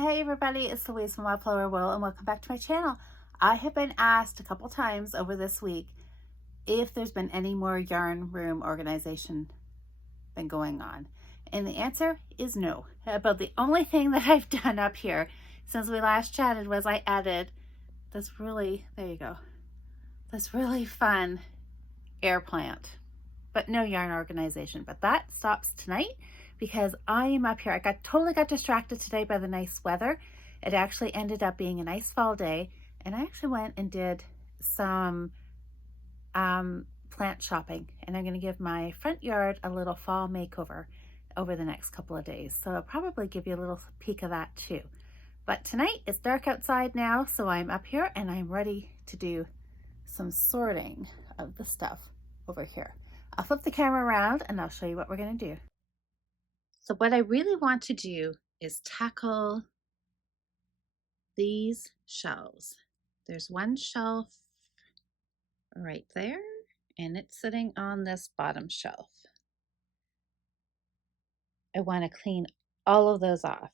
Hey everybody, it's Louise from Wildflower Wool and welcome back to my channel. I have been asked a couple times over this week if there's been any more yarn room organization been going on. And the answer is no. About the only thing that I've done up here since we last chatted was I added this really, there you go, this really fun air plant. But no yarn organization. But that stops tonight because I am up here. I totally got distracted today by the nice weather. It actually ended up being a nice fall day, and I actually went and did some plant shopping, and I'm going to give my front yard a little fall makeover over the next couple of days. So I'll probably give you a little peek of that too. But tonight it's dark outside now, so I'm up here and I'm ready to do some sorting of the stuff over here. I'll flip the camera around and I'll show you what we're going to do. So what I really want to do is tackle these shelves. There's one shelf right there, and it's sitting on this bottom shelf. I want to clean all of those off.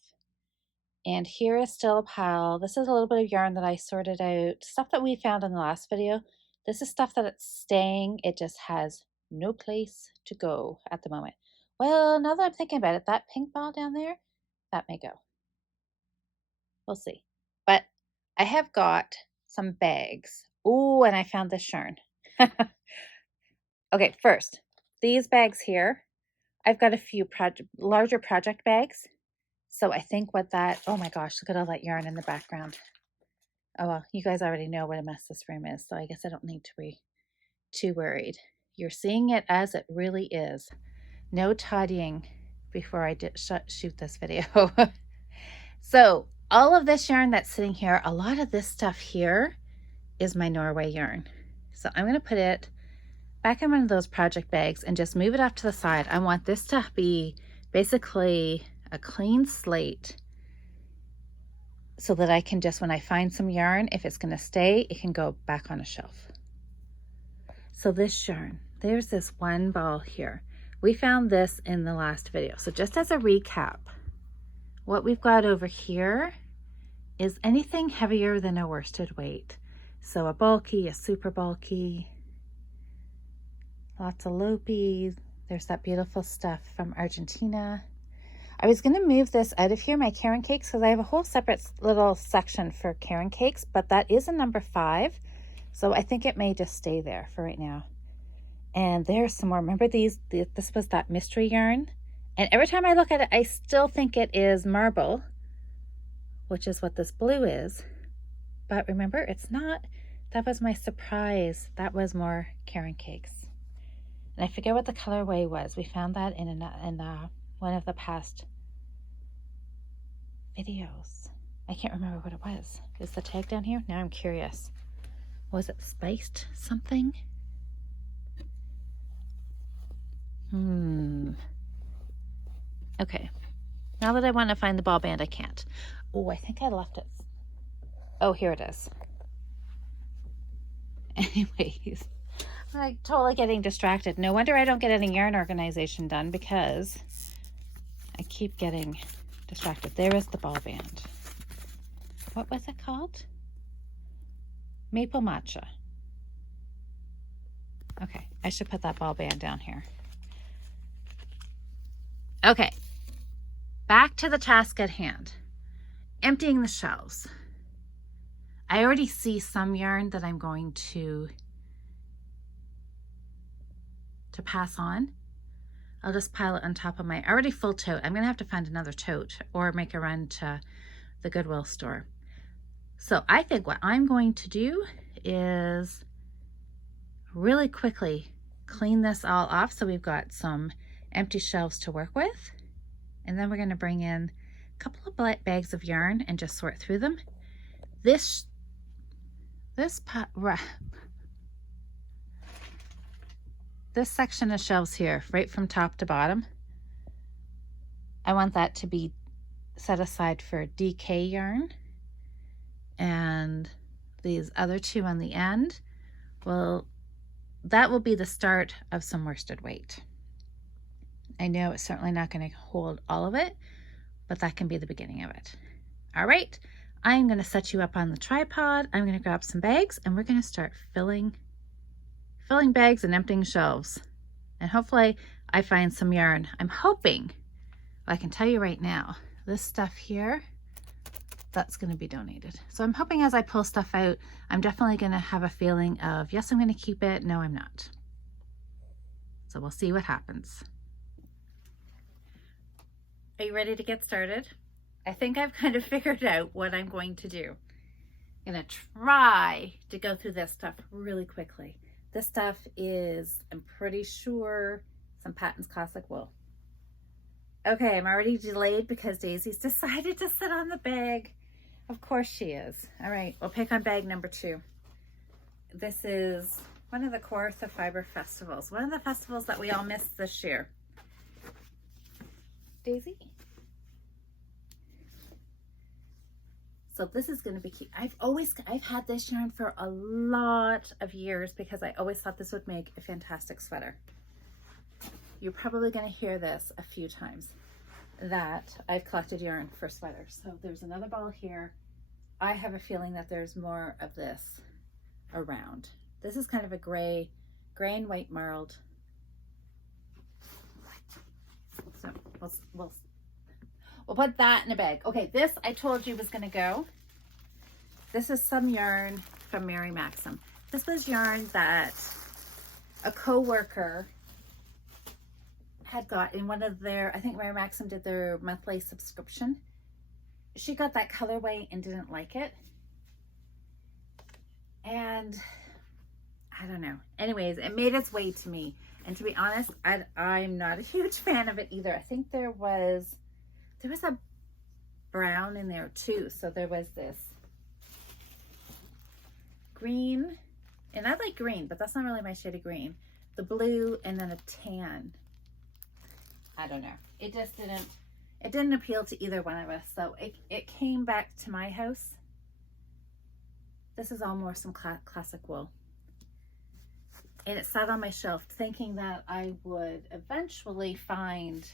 And here is still a pile. This is a little bit of yarn that I sorted out, stuff that we found in the last video. This is stuff that it's staying. It just has no place to go at the moment. Well, now that I'm thinking about it, that pink ball down there, that may go. We'll see. But I have got some bags. Oh, and I found this yarn. Okay, first, these bags here, I've got a few larger project bags. So I think what that, oh my gosh, look at all that yarn in the background. Oh, well, you guys already know what a mess this room is, so I guess I don't need to be too worried. You're seeing it as it really is. No tidying before I shoot this video. So all of this yarn that's sitting here, a lot of this stuff here is my Norway yarn. So I'm going to put it back in one of those project bags and just move it off to the side. I want this to be basically a clean slate so that I can just, when I find some yarn, if it's going to stay, it can go back on a shelf. So this yarn, there's this one ball here. We found this in the last video. So just as a recap, what we've got over here is anything heavier than a worsted weight. So a bulky, a super bulky, lots of Lopies. There's that beautiful stuff from Argentina. I was going to move this out of here, my Caron cakes, because I have a whole separate little section for Caron cakes, but that is a number 5. So I think it may just stay there for right now. And there's some more. Remember these? This was that mystery yarn. And every time I look at it, I still think it is marble, which is what this blue is. But remember, it's not. That was my surprise. That was more Caron cakes. And I forget what the colorway was. We found that in one of the past videos. I can't remember what it was. Is the tag down here? Now I'm curious. Was it spiced something? Okay. Now that I want to find the ball band, I can't. Oh, I think I left it. Oh, here it is. Anyways, I'm totally getting distracted. No wonder I don't get any yarn organization done because I keep getting distracted. There is the ball band. What was it called? Maple Matcha. Okay, I should put that ball band down here. Okay, back to the task at hand. Emptying the shelves. I already see some yarn that I'm going to pass on. I'll just pile it on top of my already full tote. I'm going to have to find another tote or make a run to the Goodwill store. So I think what I'm going to do is really quickly clean this all off so we've got some empty shelves to work with. And then we're going to bring in a couple of bags of yarn and just sort through them. This section of shelves here, right from top to bottom, I want that to be set aside for DK yarn. And these other two on the end, well, that will be the start of some worsted weight. I know it's certainly not going to hold all of it, but that can be the beginning of it. All right, I'm going to set you up on the tripod. I'm going to grab some bags and we're going to start filling bags and emptying shelves. And hopefully I find some yarn. I'm hoping, I can tell you right now, this stuff here, that's going to be donated. So I'm hoping as I pull stuff out, I'm definitely going to have a feeling of, yes, I'm going to keep it. No, I'm not. So we'll see what happens. Are you ready to get started? I think I've kind of figured out what I'm going to do. I'm going to try to go through this stuff really quickly. This stuff is, I'm pretty sure, some Patton's Classic Wool. Okay, I'm already delayed because Daisy's decided to sit on the bag. Of course she is. All right, we'll pick on bag number 2. This is one of the Kawartha Fiber Festivals. One of the festivals that we all missed this year. Daisy? So this is going to be cute. I've had this yarn for a lot of years because I always thought this would make a fantastic sweater. You're probably going to hear this a few times, that I've collected yarn for sweaters. So there's another ball here. I have a feeling that there's more of this around. This is kind of a gray and white marled. So we'll put that in a bag. Okay, this I told you was going to go. This is some yarn from Mary Maxim. This was yarn that a co-worker had got in one of their, I think Mary Maxim did their monthly subscription. She got that colorway and didn't like it. And I don't know. Anyways, it made its way to me. And to be honest, I'm not a huge fan of it either. I think there was a brown in there too. So there was this green, and I like green, but that's not really my shade of green. The blue and then a tan. I don't know. It just didn't appeal to either one of us. So it came back to my house. This is all more some classic wool. And it sat on my shelf thinking that I would eventually find,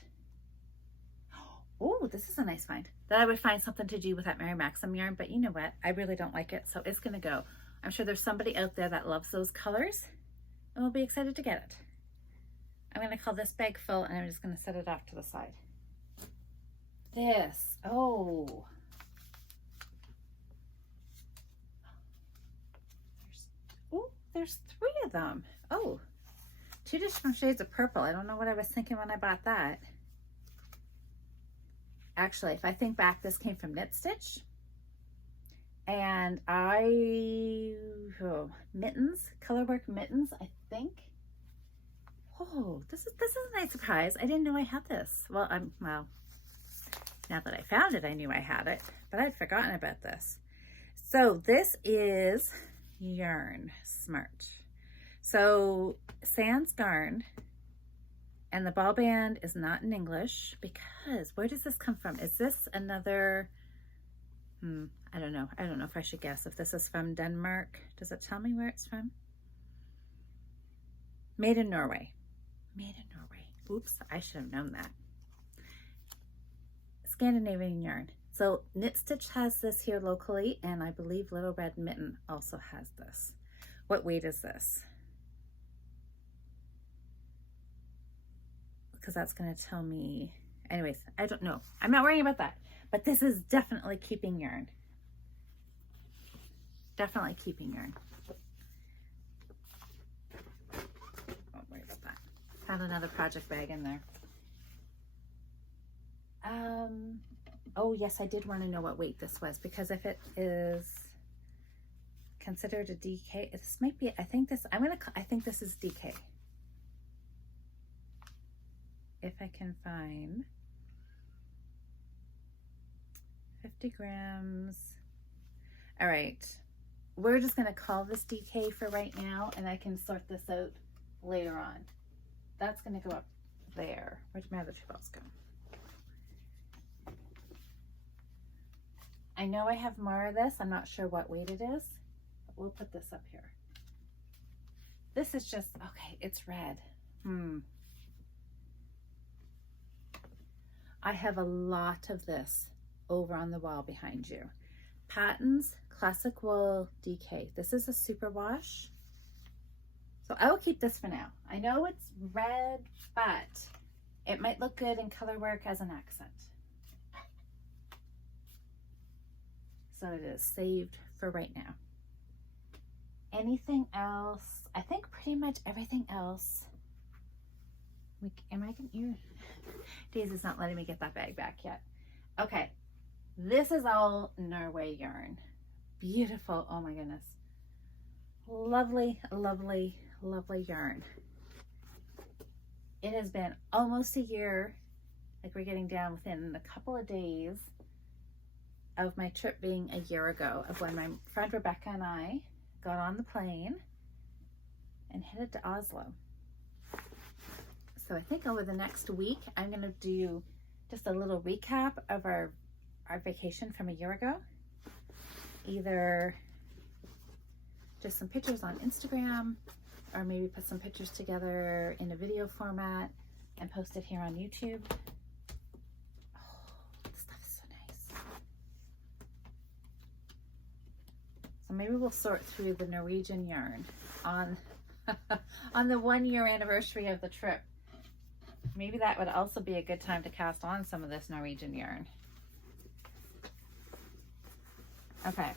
oh, this is a nice find, that I would find something to do with that Mary Maxim yarn, but you know what? I really don't like it, so it's gonna go. I'm sure there's somebody out there that loves those colors and will be excited to get it. I'm gonna call this bag full and I'm just gonna set it off to the side. This, oh. There's 3 of them. Oh, 2 different shades of purple. I don't know what I was thinking when I bought that. Actually, if I think back, this came from Knit Stitch. And mittens, colorwork mittens, I think. Oh, this is a nice surprise. I didn't know I had this. Well, now that I found it, I knew I had it, but I'd forgotten about this. So this is Yarn Smart. So sans garn, and the ball band is not in English because where does this come from? Is this another, I don't know if I should guess if this is from Denmark. Does it tell me where it's from? Made in Norway. Made in Norway. Oops, I should have known that. Scandinavian yarn. So Knit Stitch has this here locally, and I believe Little Red Mitten also has this. What weight is this? Because that's going to tell me. Anyways, I don't know. I'm not worrying about that. But this is definitely keeping yarn. Definitely keeping yarn. Don't worry about that. Found another project bag in there. Oh yes, I did want to know what weight this was, because if it is considered a DK, this might be, I think this is DK. If I can find 50 grams. All right, we're just going to call this DK for right now, and I can sort this out later on. That's going to go up there. Where'd my other 2 balls go? I know I have more of this. I'm not sure what weight it is, but we'll put this up here. This is just, okay, it's red. I have a lot of this over on the wall behind you. Patton's Classic Wool DK. This is a superwash. So I will keep this for now. I know it's red, but it might look good in color work as an accent. So it is saved for right now. Anything else? I think pretty much everything else. Daisy's not letting me get that bag back yet. Okay, this is all Norway yarn. Beautiful, oh my goodness. Lovely, lovely, lovely yarn. It has been almost a year, like we're getting down within a couple of days of my trip being a year ago, of when my friend Rebecca and I got on the plane and headed to Oslo. So I think over the next week, I'm gonna do just a little recap of our vacation from a year ago. Either just some pictures on Instagram, or maybe put some pictures together in a video format and post it here on YouTube. Oh, this stuff is so nice. So maybe we'll sort through the Norwegian yarn on on the 1 year anniversary of the trip. Maybe that would also be a good time to cast on some of this Norwegian yarn. Okay,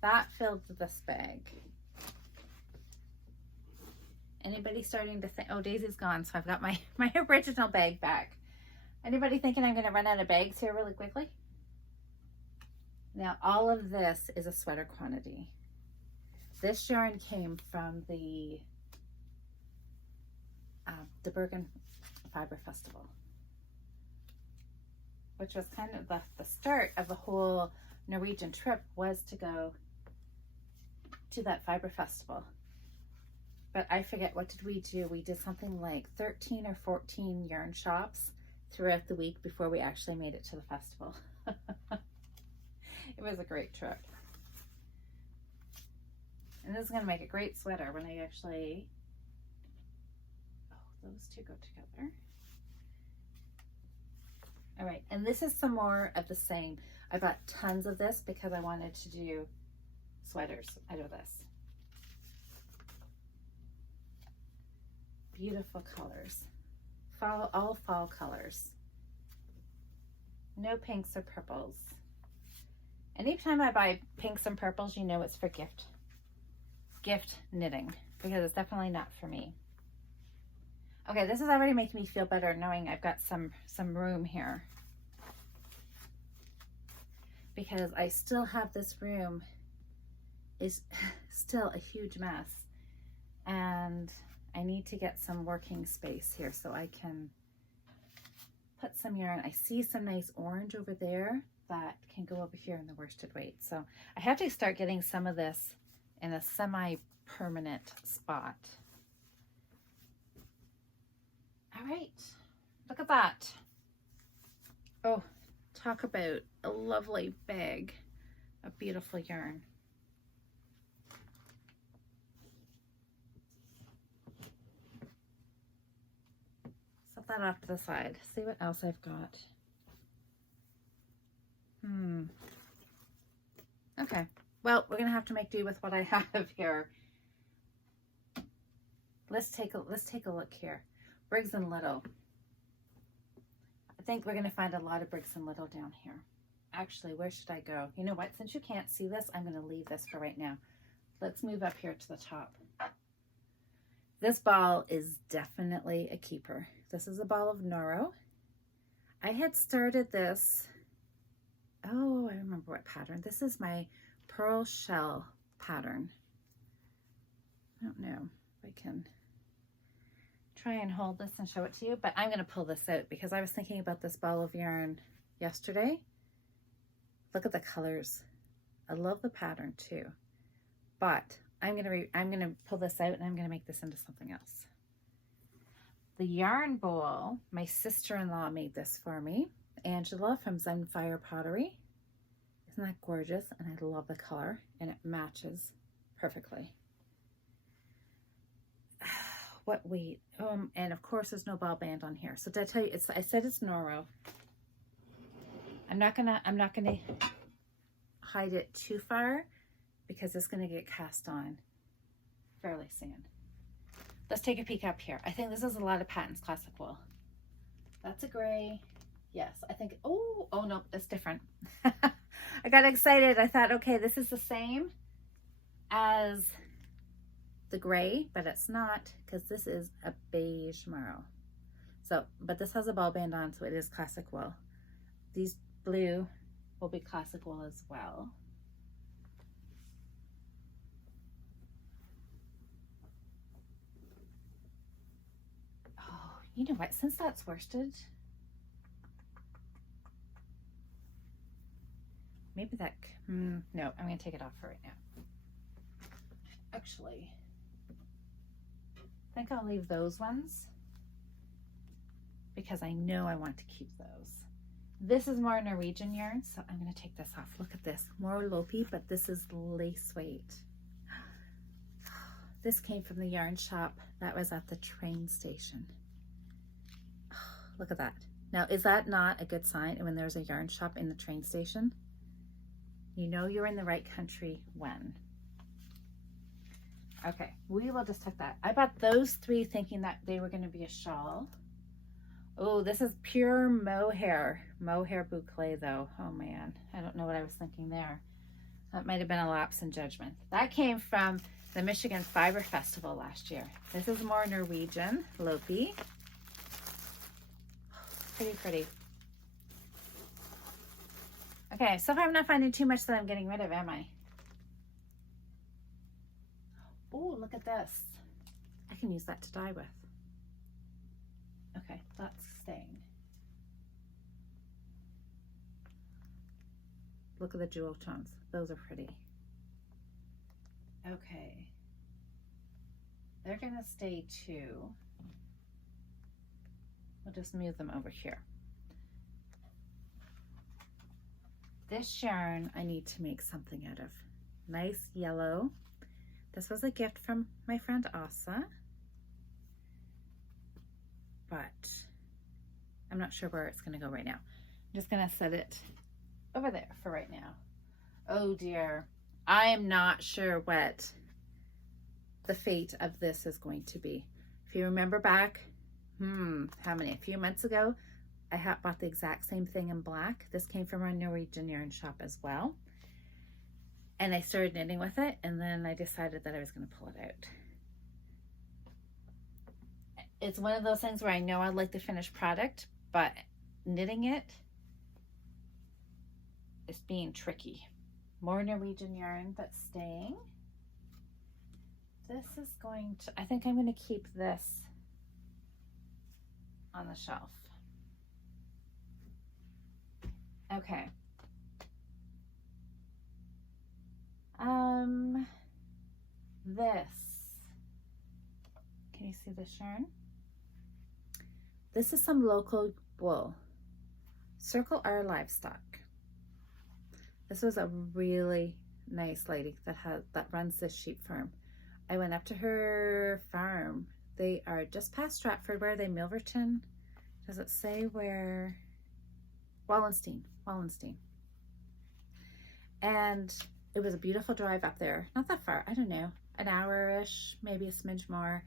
that filled this bag. Anybody starting to think, oh, Daisy's gone, so I've got my original bag back. Anybody thinking I'm gonna run out of bags here really quickly? Now, all of this is a sweater quantity. This yarn came from the Bergen Fiber Festival, which was kind of the start of the whole Norwegian trip, was to go to that fiber festival. But I forget, what did we do? We did something like 13 or 14 yarn shops throughout the week before we actually made it to the festival. It was a great trip. And this is going to make a great sweater when I actually, oh, those two go together. All right, and this is some more of the same. I bought tons of this because I wanted to do sweaters out of this. Beautiful colors, all fall colors. No pinks or purples. Anytime I buy pinks and purples, you know it's for gift knitting, because it's definitely not for me. Okay, this is already making me feel better knowing I've got some room here, because I still have this room is still a huge mess, and I need to get some working space here so I can put some yarn. I see some nice orange over there that can go over here in the worsted weight. So I have to start getting some of this in a semi-permanent spot. All right, look at that. Oh, talk about a lovely bag of beautiful yarn. Set that off to the side. See what else I've got. Okay, well, we're gonna have to make do with what I have here. Let's take a look here. Briggs and Little. I think we're gonna find a lot of Briggs and Little down here. Actually, where should I go? You know what? Since you can't see this, I'm gonna leave this for right now. Let's move up here to the top. This ball is definitely a keeper. This is a ball of Noro. I had started this. Oh, I remember what pattern. This is my pearl shell pattern. I don't know if I can try and hold this and show it to you, but I'm going to pull this out because I was thinking about this ball of yarn yesterday. Look at the colors. I love the pattern too, but I'm going to pull this out and I'm going to make this into something else. The yarn bowl, my sister-in-law made this for me. Angela from Zenfire Pottery. Isn't that gorgeous? And I love the color and it matches perfectly. What weight? And of course there's no ball band on here. So did I tell you, I said it's Noro. I'm not gonna hide it too far because it's gonna get cast on fairly soon. Let's take a peek up here. I think this is a lot of Patton's Classic Wool. That's a gray. Yes, I think, oh no, that's different. I got excited. I thought, okay, this is the same as the gray, but it's not, because this is a beige marl. So, but this has a ball band on, so it is Classic Wool. These blue will be Classic Wool as well. Oh, you know what? Since that's worsted, maybe that, no, I'm going to take it off for right now. Actually, I think I'll leave those ones because I know I want to keep those. This is more Norwegian yarn, so I'm going to take this off. Look at this, more lopey, but this is lace weight. This came from the yarn shop that was at the train station. Look at that. Now, is that not a good sign when there's a yarn shop in the train station? You know you're in the right country when. Okay, we will just tuck that. I bought those three thinking that they were going to be a shawl. Oh, this is pure mohair boucle though. Oh man, I don't know what I was thinking there. That might have been a lapse in judgment. That came from the Michigan Fiber Festival last year. This is more Norwegian, lopey. Pretty pretty. Okay, so far I'm not finding too much that I'm getting rid of, am I? Oh, look at this. I can use that to dye with. Okay, that's staying. Look at the jewel tones. Those are pretty. Okay. They're gonna stay too. We'll just move them over here. This yarn I need to make something out of. Nice yellow. This was a gift from my friend Asa, but I'm not sure where it's going to go right now. I'm just going to set it over there for right now. Oh dear, I am not sure what the fate of this is going to be. If you remember back, a few months ago, I bought the exact same thing in black. This came from our Norwegian yarn shop as well. And I started knitting with it, and then I decided that I was going to pull it out. It's one of those things where I know I like the finished product, but knitting it is being tricky. More Norwegian yarn that's staying. This is going to, I think I'm going to keep this on the shelf. Okay. This, can you see this yarn? This is some local wool, Circle R Livestock. This was a really nice lady that runs this sheep farm. I went up to her farm. They are just past Stratford. Where are they? Milverton? Does it say where? Wallenstein. And it was a beautiful drive up there. Not that far, I don't know, an hour-ish, maybe a smidge more.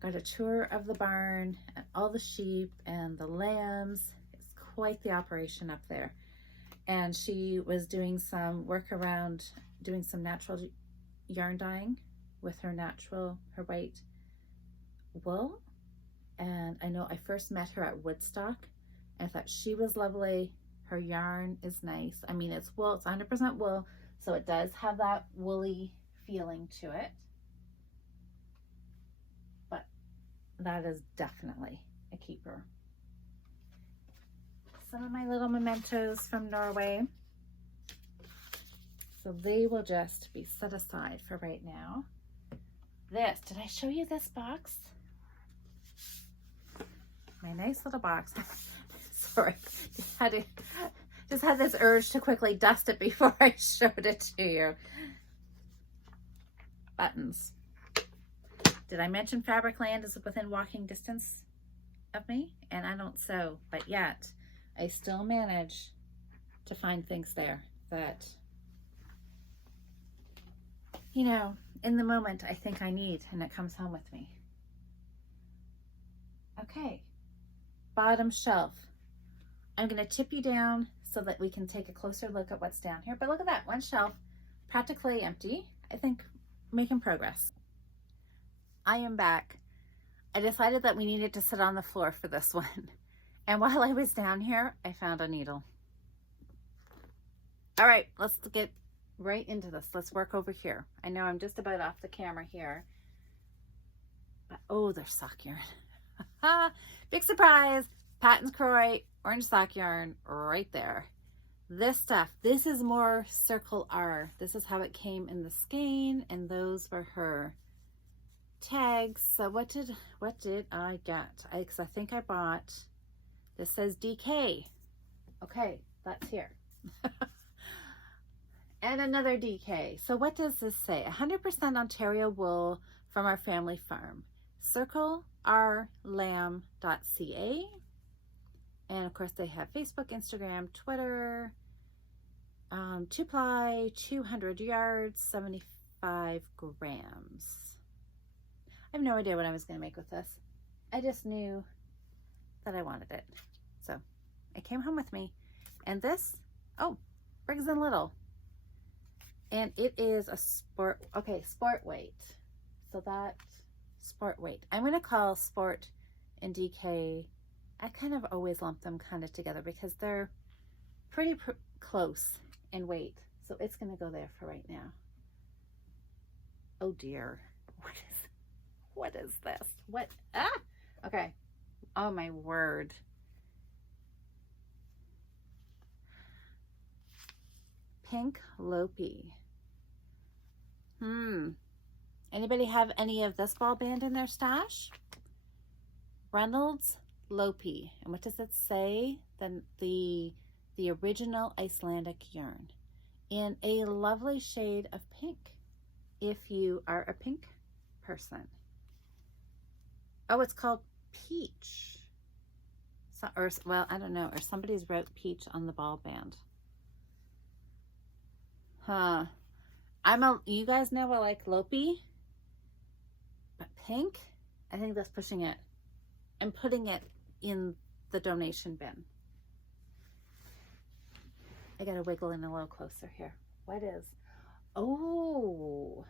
Got a tour of the barn and all the sheep and the lambs. It's quite the operation up there. And she was doing some work around doing some natural yarn dyeing with her white wool. And I know I first met her at Woodstock. I thought she was lovely. Her yarn is nice. I mean, it's wool, it's 100% wool, so it does have that woolly feeling to it. But that is definitely a keeper. Some of my little mementos from Norway. So they will just be set aside for right now. This, did I show you this box? My nice little box. Sorry, just had this urge to quickly dust it before I showed it to you. Buttons. Did I mention Fabricland is within walking distance of me? And I don't sew, but yet I still manage to find things there that, you know, in the moment I think I need, and it comes home with me. Okay, bottom shelf. I'm going to tip you down so that we can take a closer look at what's down here. But look at that, one shelf practically empty. I think making progress. I am back. I decided that we needed to sit on the floor for this one. And while I was down here, I found a needle. All right, let's get right into this. Let's work over here. I know I'm just about off the camera here. But, oh, there's sock yarn. Big surprise. Patton's Croy, orange sock yarn right there. This stuff, this is more Circle R. This is how it came in the skein, and those were her tags. So what did I get? Because I think I bought, this says DK. Okay, that's here. And another DK. So what does this say? 100% Ontario wool from our family farm. CircleRlamb.ca. And of course they have Facebook, Instagram, Twitter, 2-ply, 200 yards, 75 grams. I have no idea what I was going to make with this. I just knew that I wanted it. So it came home with me. And this, oh, Briggs & Little. And it is a sport weight. So that, sport weight. I'm going to call sport and DK, I kind of always lump them kind of together because they're pretty close in weight. So it's going to go there for right now. Oh dear. What is this? What? Ah! Okay. Oh my word. Pink Lopi. Anybody have any of this ball band in their stash? Reynolds Lopi. And what does it say? Then the original Icelandic yarn in a lovely shade of pink if you are a pink person. Oh, it's called Peach. So, well, I don't know, or somebody's wrote peach on the ball band. Huh. You guys know I like Lopi, but pink, I think that's pushing it. I'm putting it in the donation bin. I gotta wiggle in a little closer here. What is? Oh.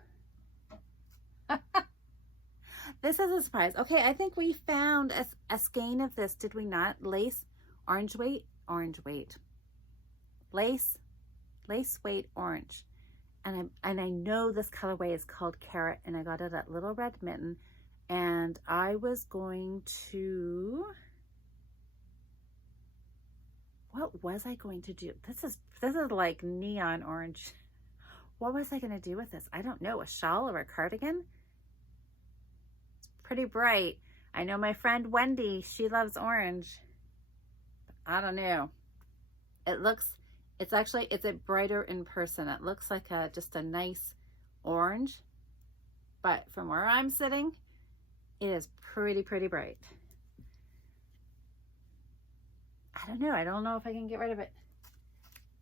This is a surprise. Okay, I think we found a skein of this, did we not? Lace, orange weight. Lace weight orange. And I know this colorway is called Carrot, and I got it at Little Red Mitten. And I was going to, what was I going to do? This is like neon orange. What was I going to do with this? I don't know, a shawl or a cardigan? It's pretty bright. I know my friend Wendy, she loves orange. I don't know. It's a brighter in person. It looks like just a nice orange, but from where I'm sitting, it is pretty bright. I don't know. I don't know if I can get rid of it.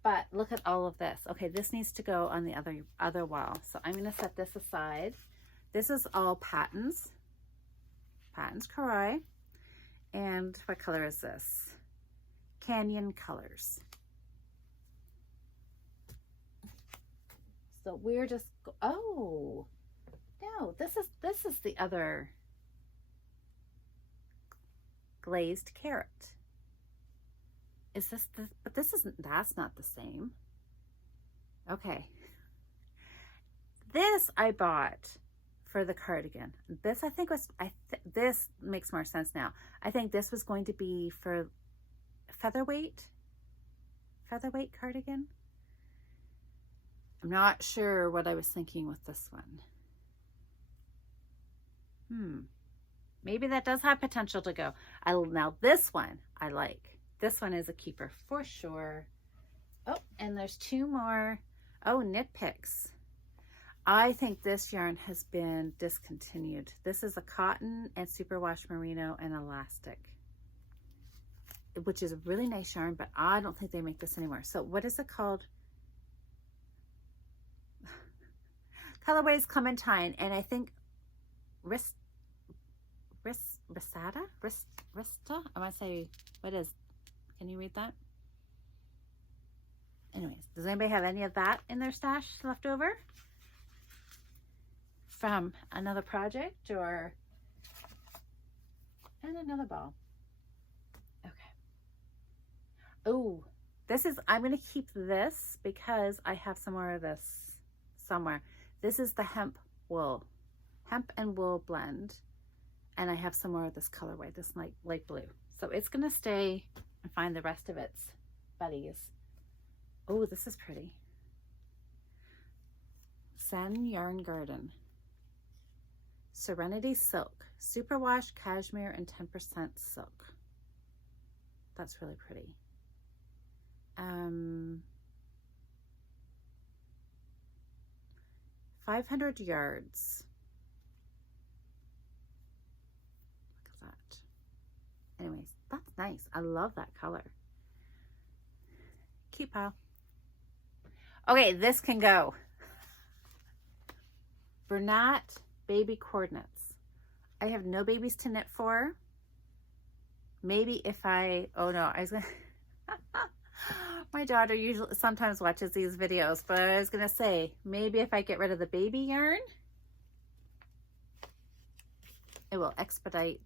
But look at all of this. Okay, this needs to go on the other wall. So I'm going to set this aside. This is all Patton's Croy. And what color is this? Canyon Colors. So we're just, oh, no, this is the other glazed carrot. Is this the, but that's not the same. Okay. This I bought for the cardigan. This I think was, this makes more sense now. I think this was going to be for featherweight cardigan. I'm not sure what I was thinking with this one. Maybe that does have potential to go. Now this one I like. This one is a keeper for sure. Oh, and there's two more. Oh, Knit Picks. I think this yarn has been discontinued. This is a cotton and superwash merino and elastic. which is a really nice yarn, but I don't think they make this anymore. So what is it called? Colorways Clementine, and I think Rista? I want to say, what is, can you read that? Anyways, does anybody have any of that in their stash left over from another project or, and another ball? Okay. Oh, this is, I'm going to keep this because I have some more of this somewhere. This is the hemp and wool blend. And I have some more of this colorway, this light blue. So it's going to stay and find the rest of its buddies. Oh, this is pretty. Sun Yarn Garden. Serenity Silk. Superwash Cashmere and 10% silk. That's really pretty. 500 yards. Look at that. Anyways, that's nice. I love that color. Cute pile. Okay, this can go. Bernat baby coordinates. I have no babies to knit for. Maybe if I, oh no, I was gonna, my daughter usually sometimes watches these videos, but I was gonna say, maybe if I get rid of the baby yarn, it will expedite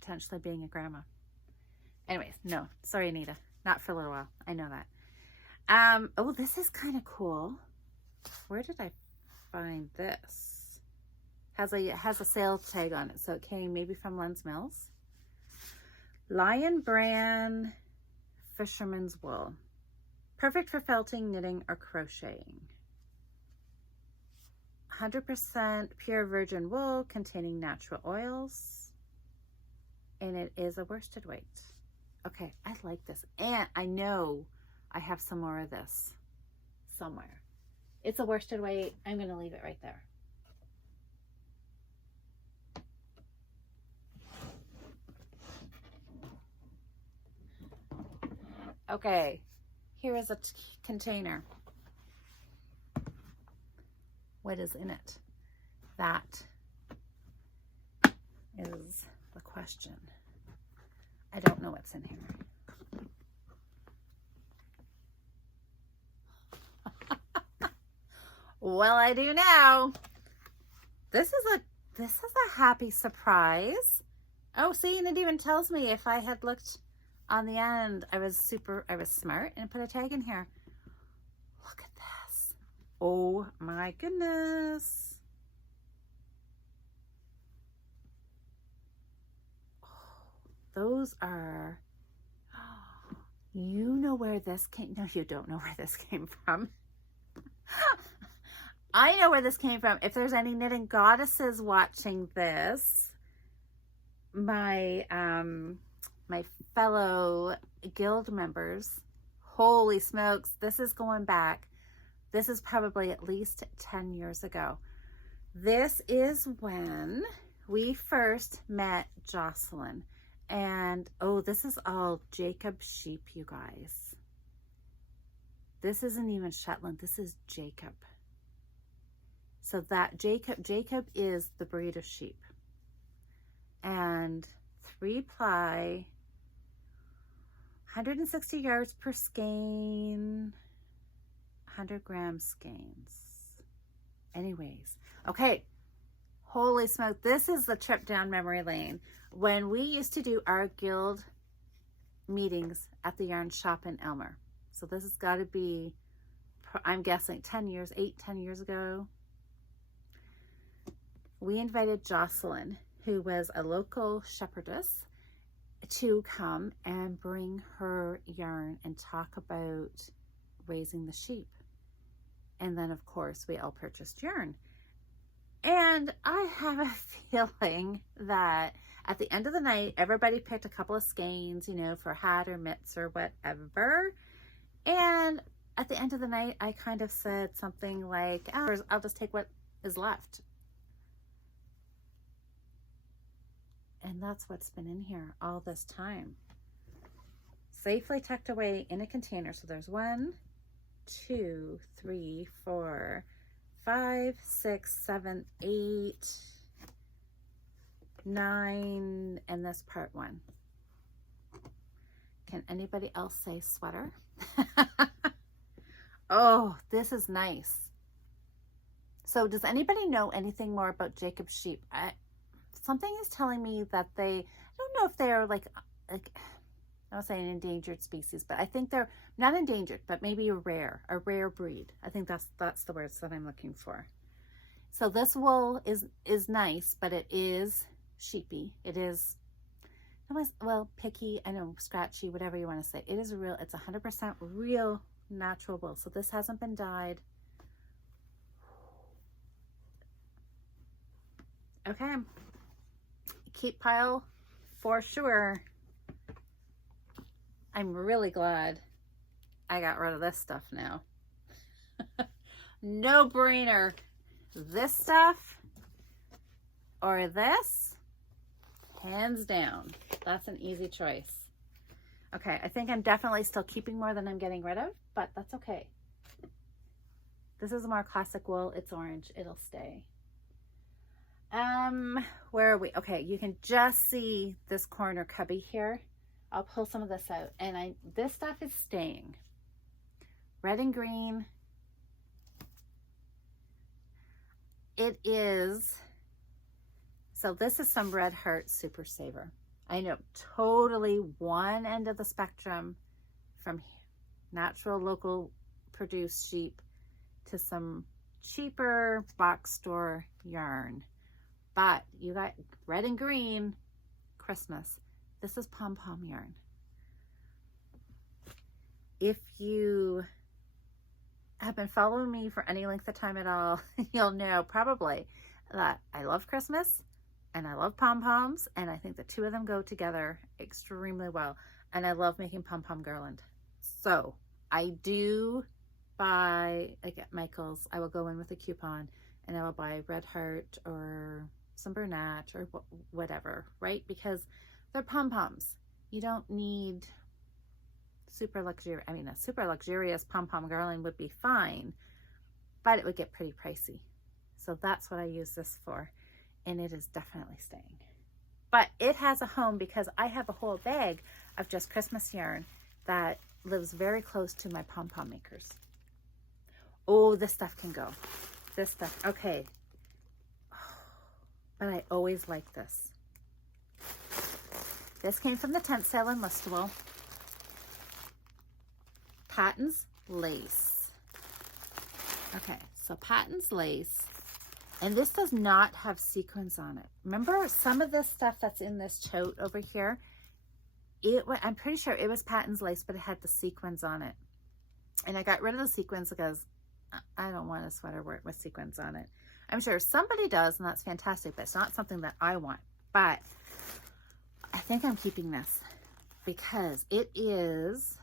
potentially being a grandma. Anyways, no, sorry, Anita, not for a little while. I know that. Oh, this is kind of cool. Where did I find this? Has a sale tag on it, so it came maybe from Lens Mills. Lion Brand Fisherman's Wool. Perfect for felting, knitting, or crocheting. 100% pure virgin wool containing natural oils. And it is a worsted weight. Okay, I like this. And I know I have some more of this somewhere. It's a worsted weight. I'm going to leave it right there. Okay, here is a container. What is in it? That is the question. I don't know what's in here. Well, I do now. This is a happy surprise. Oh, see, and it even tells me if I had looked on the end, I was smart and put a tag in here. Look at this. Oh my goodness. Oh, those are, you know where this came, no, you don't know where this came from. I know where this came from. If there's any knitting goddesses watching this, my fellow guild members, holy smokes, this is going back. This is probably at least 10 years ago. This is when we first met Jocelyn. And oh, this is all Jacob sheep, you guys. This isn't even Shetland. This is Jacob. So that Jacob is the breed of sheep. And 3-ply, 160 yards per skein, 100 gram skeins. Anyways, okay. Holy smoke. This is the trip down memory lane. When we used to do our guild meetings at the yarn shop in Elmer. So this has got to be, I'm guessing 10 years ago. We invited Jocelyn, who was a local shepherdess, to come and bring her yarn and talk about raising the sheep. And then, of course, we all purchased yarn. And I have a feeling that at the end of the night, everybody picked a couple of skeins, you know, for a hat or mitts or whatever. And at the end of the night, I kind of said something like, oh, I'll just take what is left. And that's what's been in here all this time. safely tucked away in a container. So there's 1, 2, 3, 4, 5, 6, 7, 8, 9, and this part 1. Can anybody else say sweater? Oh, this is nice. So does anybody know anything more about Jacob's sheep? Something is telling me that I don't know if they're like I don't say an endangered species, but I think they're not endangered, but maybe a rare breed. I think that's the words that I'm looking for. So this wool is nice, but it is sheepy. It is, well, picky, I know, scratchy, whatever you want to say. It is real. It's 100% real natural wool. So this hasn't been dyed. Okay. Keep pile for sure. I'm really glad I got rid of this stuff now. No brainer. This stuff or this, hands down. That's an easy choice. Okay, I think I'm definitely still keeping more than I'm getting rid of, but that's okay. This is more classic wool. It's orange. It'll stay. Where are we? Okay, you can just see this corner cubby here. I'll pull some of this out, and this stuff is staying. Red and green. It is, so this is some Red Heart Super Saver. I know, totally one end of the spectrum from natural, local produced sheep to some cheaper box store yarn. But you got red and green, Christmas. This is pom-pom yarn. If you have been following me for any length of time at all, you'll know probably that I love Christmas and I love pom-poms, and I think the two of them go together extremely well. And I love making pom-pom garland. So I do buy, like at Michael's, I will go in with a coupon and I will buy Red Heart or some Bernat or whatever, right? Because they're pom-poms. You don't need super luxurious. I mean, a super luxurious pom-pom garland would be fine, but it would get pretty pricey. So that's what I use this for. And it is definitely staying. But it has a home because I have a whole bag of just Christmas yarn that lives very close to my pom-pom makers. Oh, this stuff can go. This stuff, okay. But I always like this. This came from the tent sale in Listowel. Patton's lace. Okay, so Patton's lace. And this does not have sequins on it. Remember some of this stuff that's in this tote over here? I'm pretty sure it was Patton's lace, but it had the sequins on it. And I got rid of the sequins because I don't want a sweater with sequins on it. I'm sure somebody does, and that's fantastic, but it's not something that I want. But I think I'm keeping this because it is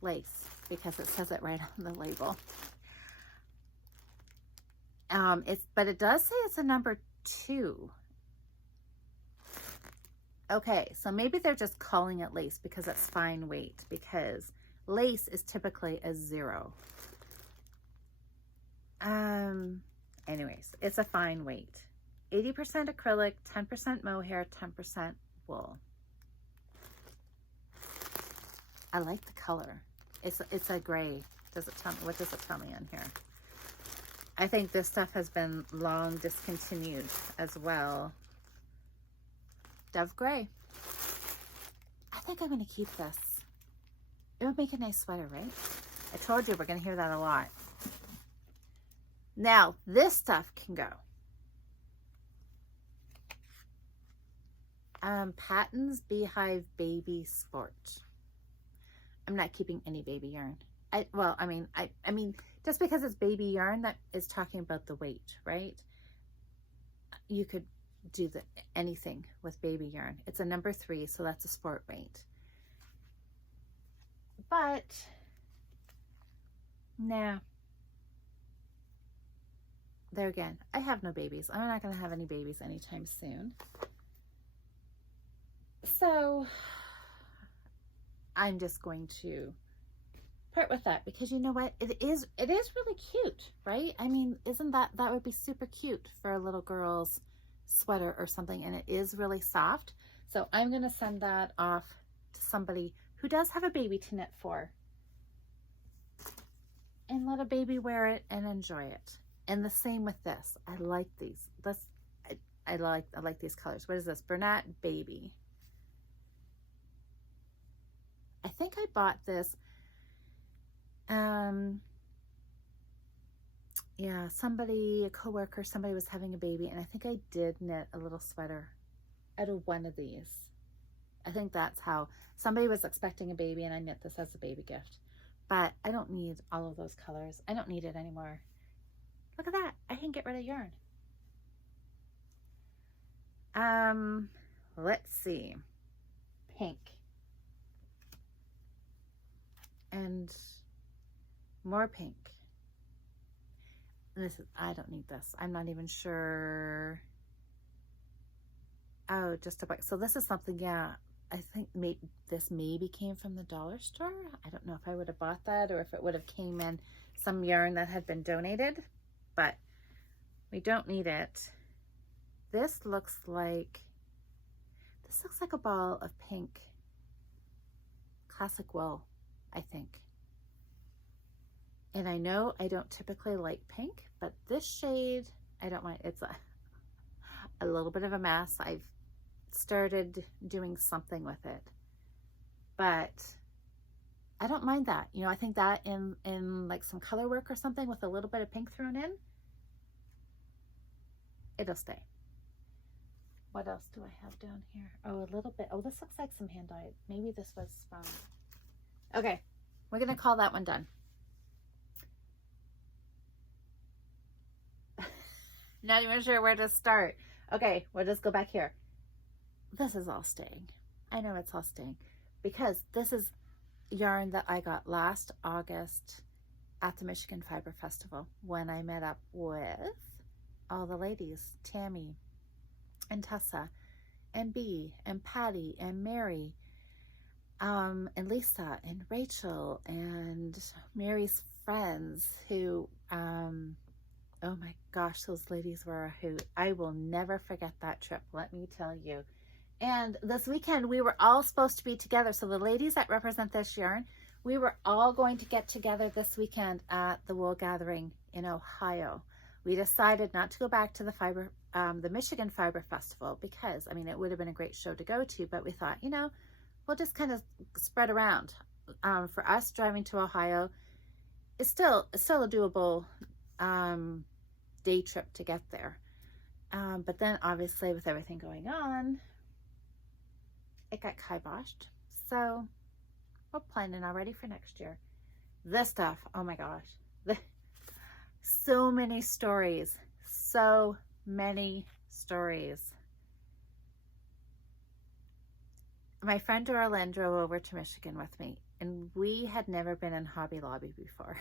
lace, because it says it right on the label. But it does say it's a number 2. Okay, so maybe they're just calling it lace because it's fine weight, because lace is typically a 0. Anyways, it's a fine weight. 80% acrylic, 10% mohair, 10% wool. I like the color. It's a gray. Does it tell me, what does it tell me on here? I think this stuff has been long discontinued as well. Dove gray. I think I'm going to keep this. It would make a nice sweater, right? I told you we're going to hear that a lot. Now, this stuff can go. Patton's Beehive Baby Sport. I'm not keeping any baby yarn. I mean, just because it's baby yarn, that is talking about the weight, right? You could do anything with baby yarn. It's a number 3, so that's a sport weight. But, nah. There again, I have no babies. I'm not going to have any babies anytime soon. So, I'm just going to part with that because you know what? It is really cute, right? I mean, isn't that would be super cute for a little girl's sweater or something, and it is really soft. So I'm going to send that off to somebody who does have a baby to knit for, and let a baby wear it and enjoy it. And the same with this. I like these. I like these colors. What is this? Bernat Baby. I think I bought this. Yeah, a coworker, somebody was having a baby, and I think I did knit a little sweater out of one of these. I think that's how somebody was expecting a baby, and I knit this as a baby gift. But I don't need all of those colors. I don't need it anymore. Look at that. I can get rid of yarn. Let's see. Pink. And more pink. And this is, I don't need this. I'm not even sure. Oh, just a bit. So this is something, yeah, I think this maybe came from the dollar store. I don't know if I would have bought that or if it would have came in some yarn that had been donated, but we don't need it. This looks like a ball of pink classic wool, I think. And I know I don't typically like pink, but this shade, I don't mind. It's a little bit of a mess. I've started doing something with it, but I don't mind that. You know, I think that in like some color work or something with a little bit of pink thrown in, it'll stay. What else do I have down here? Oh, a little bit. Oh, this looks like some hand dyed. Maybe this was from, okay, we're gonna call that one done. Not even sure where to start. Okay, we'll just go back here. This is all staying. I know it's all staying because this is yarn that I got last August at the Michigan Fiber Festival when I met up with all the ladies, Tammy and Tessa and Bee and Patty and Mary and Lisa and Rachel and Mary's friends who oh my gosh, those ladies were a hoot. I will never forget that trip, let me tell you. And this weekend, we were all supposed to be together. So the ladies that represent this yarn, we were all going to get together this weekend at the Wool Gathering in Ohio. We decided not to go back to the Michigan Fiber Festival because, I mean, it would have been a great show to go to, but we thought, you know, we'll just kind of spread around. For us, driving to Ohio is still a doable day trip to get there. But then obviously with everything going on, it got kiboshed. So we're planning already for next year. This stuff, oh my gosh. So many stories. So many stories. My friend Dorlyn drove over to Michigan with me, and we had never been in Hobby Lobby before.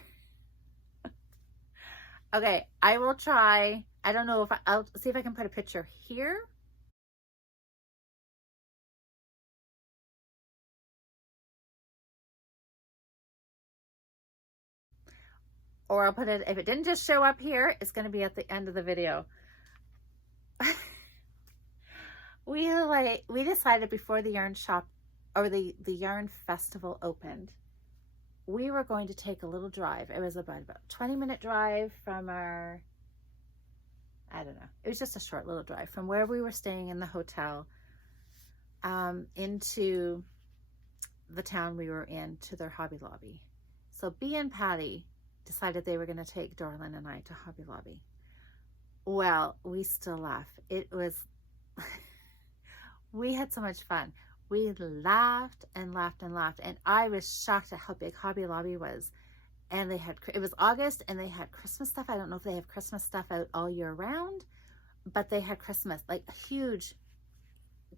Okay, I will try. I don't know if I'll see if I can put a picture here. Or I'll put it, if it didn't just show up here, it's going to be at the end of the video. We decided before the yarn shop or the yarn festival opened, we were going to take a little drive. It was about 20-minute drive from our, I don't know, it was just a short little drive from where we were staying in the hotel into the town we were in to their Hobby Lobby. So Bee and Patty decided they were going to take Dorlyn and I to Hobby Lobby. Well, we still laugh. It was, we had so much fun. We laughed and laughed and laughed. And I was shocked at how big Hobby Lobby was. And it was August and they had Christmas stuff. I don't know if they have Christmas stuff out all year round, but they had Christmas, like a huge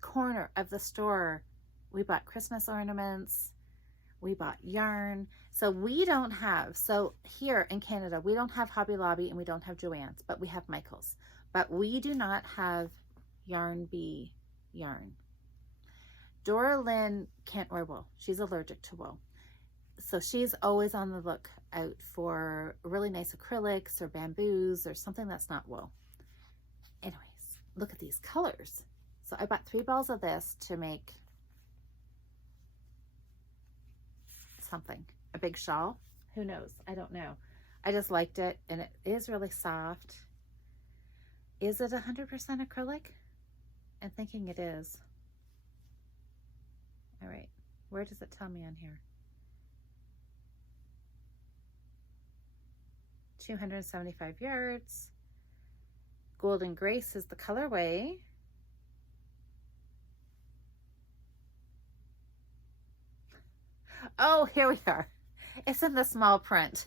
corner of the store. We bought Christmas ornaments. We bought yarn. So so here in Canada, we don't have Hobby Lobby and we don't have Joann's, but we have Michael's. But we do not have Yarn Bee yarn. Dora Lynn can't wear wool. She's allergic to wool. So she's always on the lookout for really nice acrylics or bamboos or something that's not wool. Anyways, look at these colors. So I bought 3 balls of this to make something, a big shawl. Who knows? I don't know. I just liked it, and it is really soft. Is it 100% acrylic? I'm thinking it is. All right, where does it tell me on here? 275 yards. Golden Grace is the colorway. Oh, here we are. It's in the small print.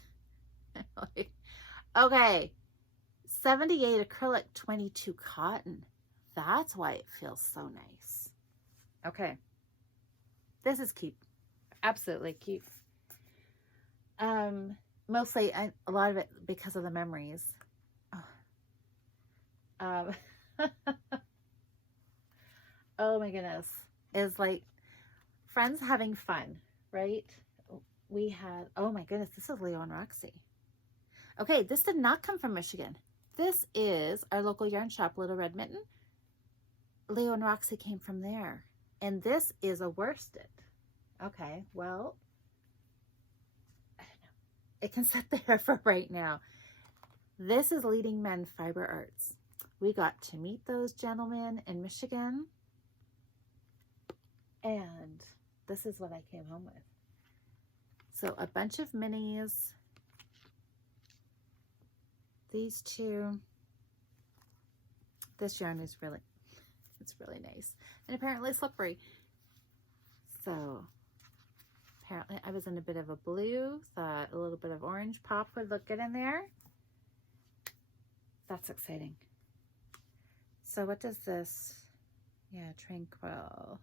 Okay, 78 acrylic, 22 cotton. That's why it feels so nice. Okay, this is cute. Absolutely cute. Mostly a lot of it because of the memories. Oh, oh my goodness. It's like friends having fun, right? We had, oh my goodness, this is Leo and Roxy. Okay, this did not come from Michigan. This is our local yarn shop, Little Red Mitten. Leo and Roxy came from there. And this is a worsted. Okay, well, I don't know. It can sit there for right now. This is Leading Men Fiber Arts. We got to meet those gentlemen in Michigan. And this is what I came home with. So a bunch of minis. These 2. This yarn is really, it's really nice. And apparently slippery. So apparently I was in a bit of a blue. Thought a little bit of orange pop would look good in there. That's exciting. So what does this, yeah, Tranquil.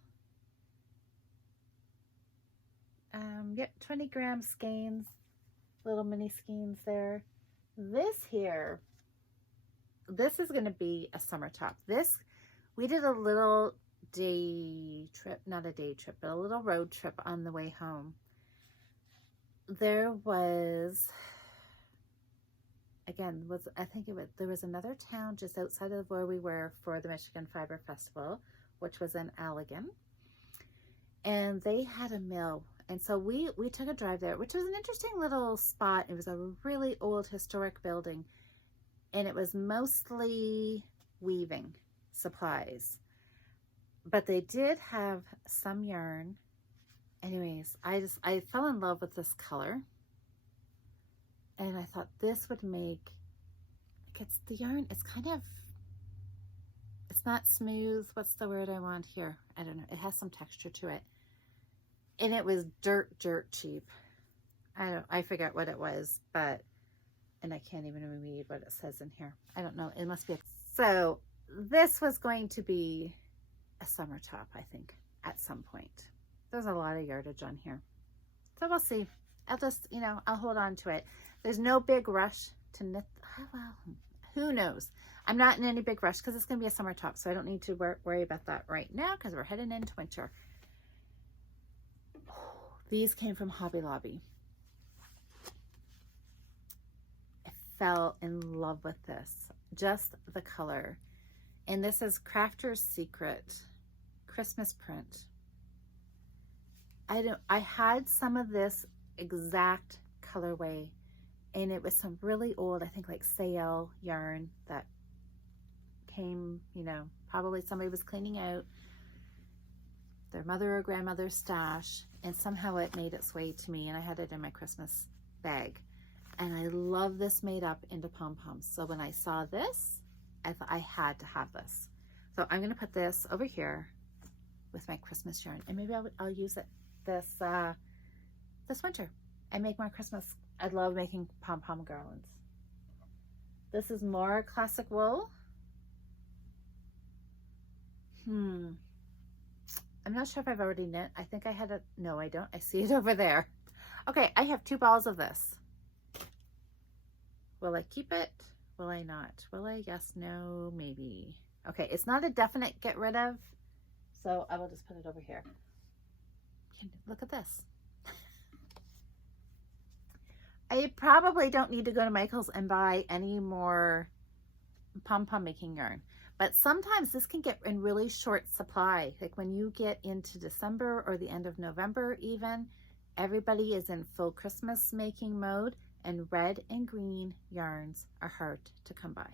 Yep, 20 gram skeins, little mini skeins there. This here, this is going to be a summer top. This, we did a little day trip, not a day trip, but a little road trip on the way home. There was, again, there was another town just outside of where we were for the Michigan Fiber Festival, which was in Allegan. And they had a mill. And so we took a drive there, which was an interesting little spot. It was a really old historic building, and it was mostly weaving supplies. But they did have some yarn. Anyways, I fell in love with this color. And I thought this would make, it's the yarn, it's kind of, it's not smooth. What's the word I want here? I don't know. It has some texture to it. And it was dirt cheap. I forget what it was, but, and I can't even read what it says in here. I don't know. It must be. So this was going to be a summer top, I think, at some point. There's a lot of yardage on here. So we'll see. I'll just, I'll hold on to it. There's no big rush to knit. Oh, well, who knows? I'm not in any big rush because it's going to be a summer top. So I don't need to worry about that right now because we're heading into winter. These came from Hobby Lobby. I fell in love with this. Just the color. And this is Crafter's Secret Christmas print. I had some of this exact colorway, and it was some really old, I think like Sayel yarn that came, probably somebody was cleaning out their mother or grandmother's stash, and somehow it made its way to me, and I had it in my Christmas bag. And I love this made up into pom-poms. So when I saw this, I thought I had to have this. So I'm going to put this over here with my Christmas yarn, and maybe I'll use it this winter and make more Christmas. I love making pom-pom garlands. This is more classic wool. I'm not sure if I've already knit. I think I had it. No, I don't. I see it over there. Okay, I have 2 balls of this. Will I keep it? Will I not? Will I? Yes, no, maybe. Okay, it's not a definite get rid of. So I will just put it over here. Look at this. I probably don't need to go to Michael's and buy any more pom-pom making yarn. But sometimes this can get in really short supply. Like when you get into December or the end of November even, everybody is in full Christmas making mode, and red and green yarns are hard to come by.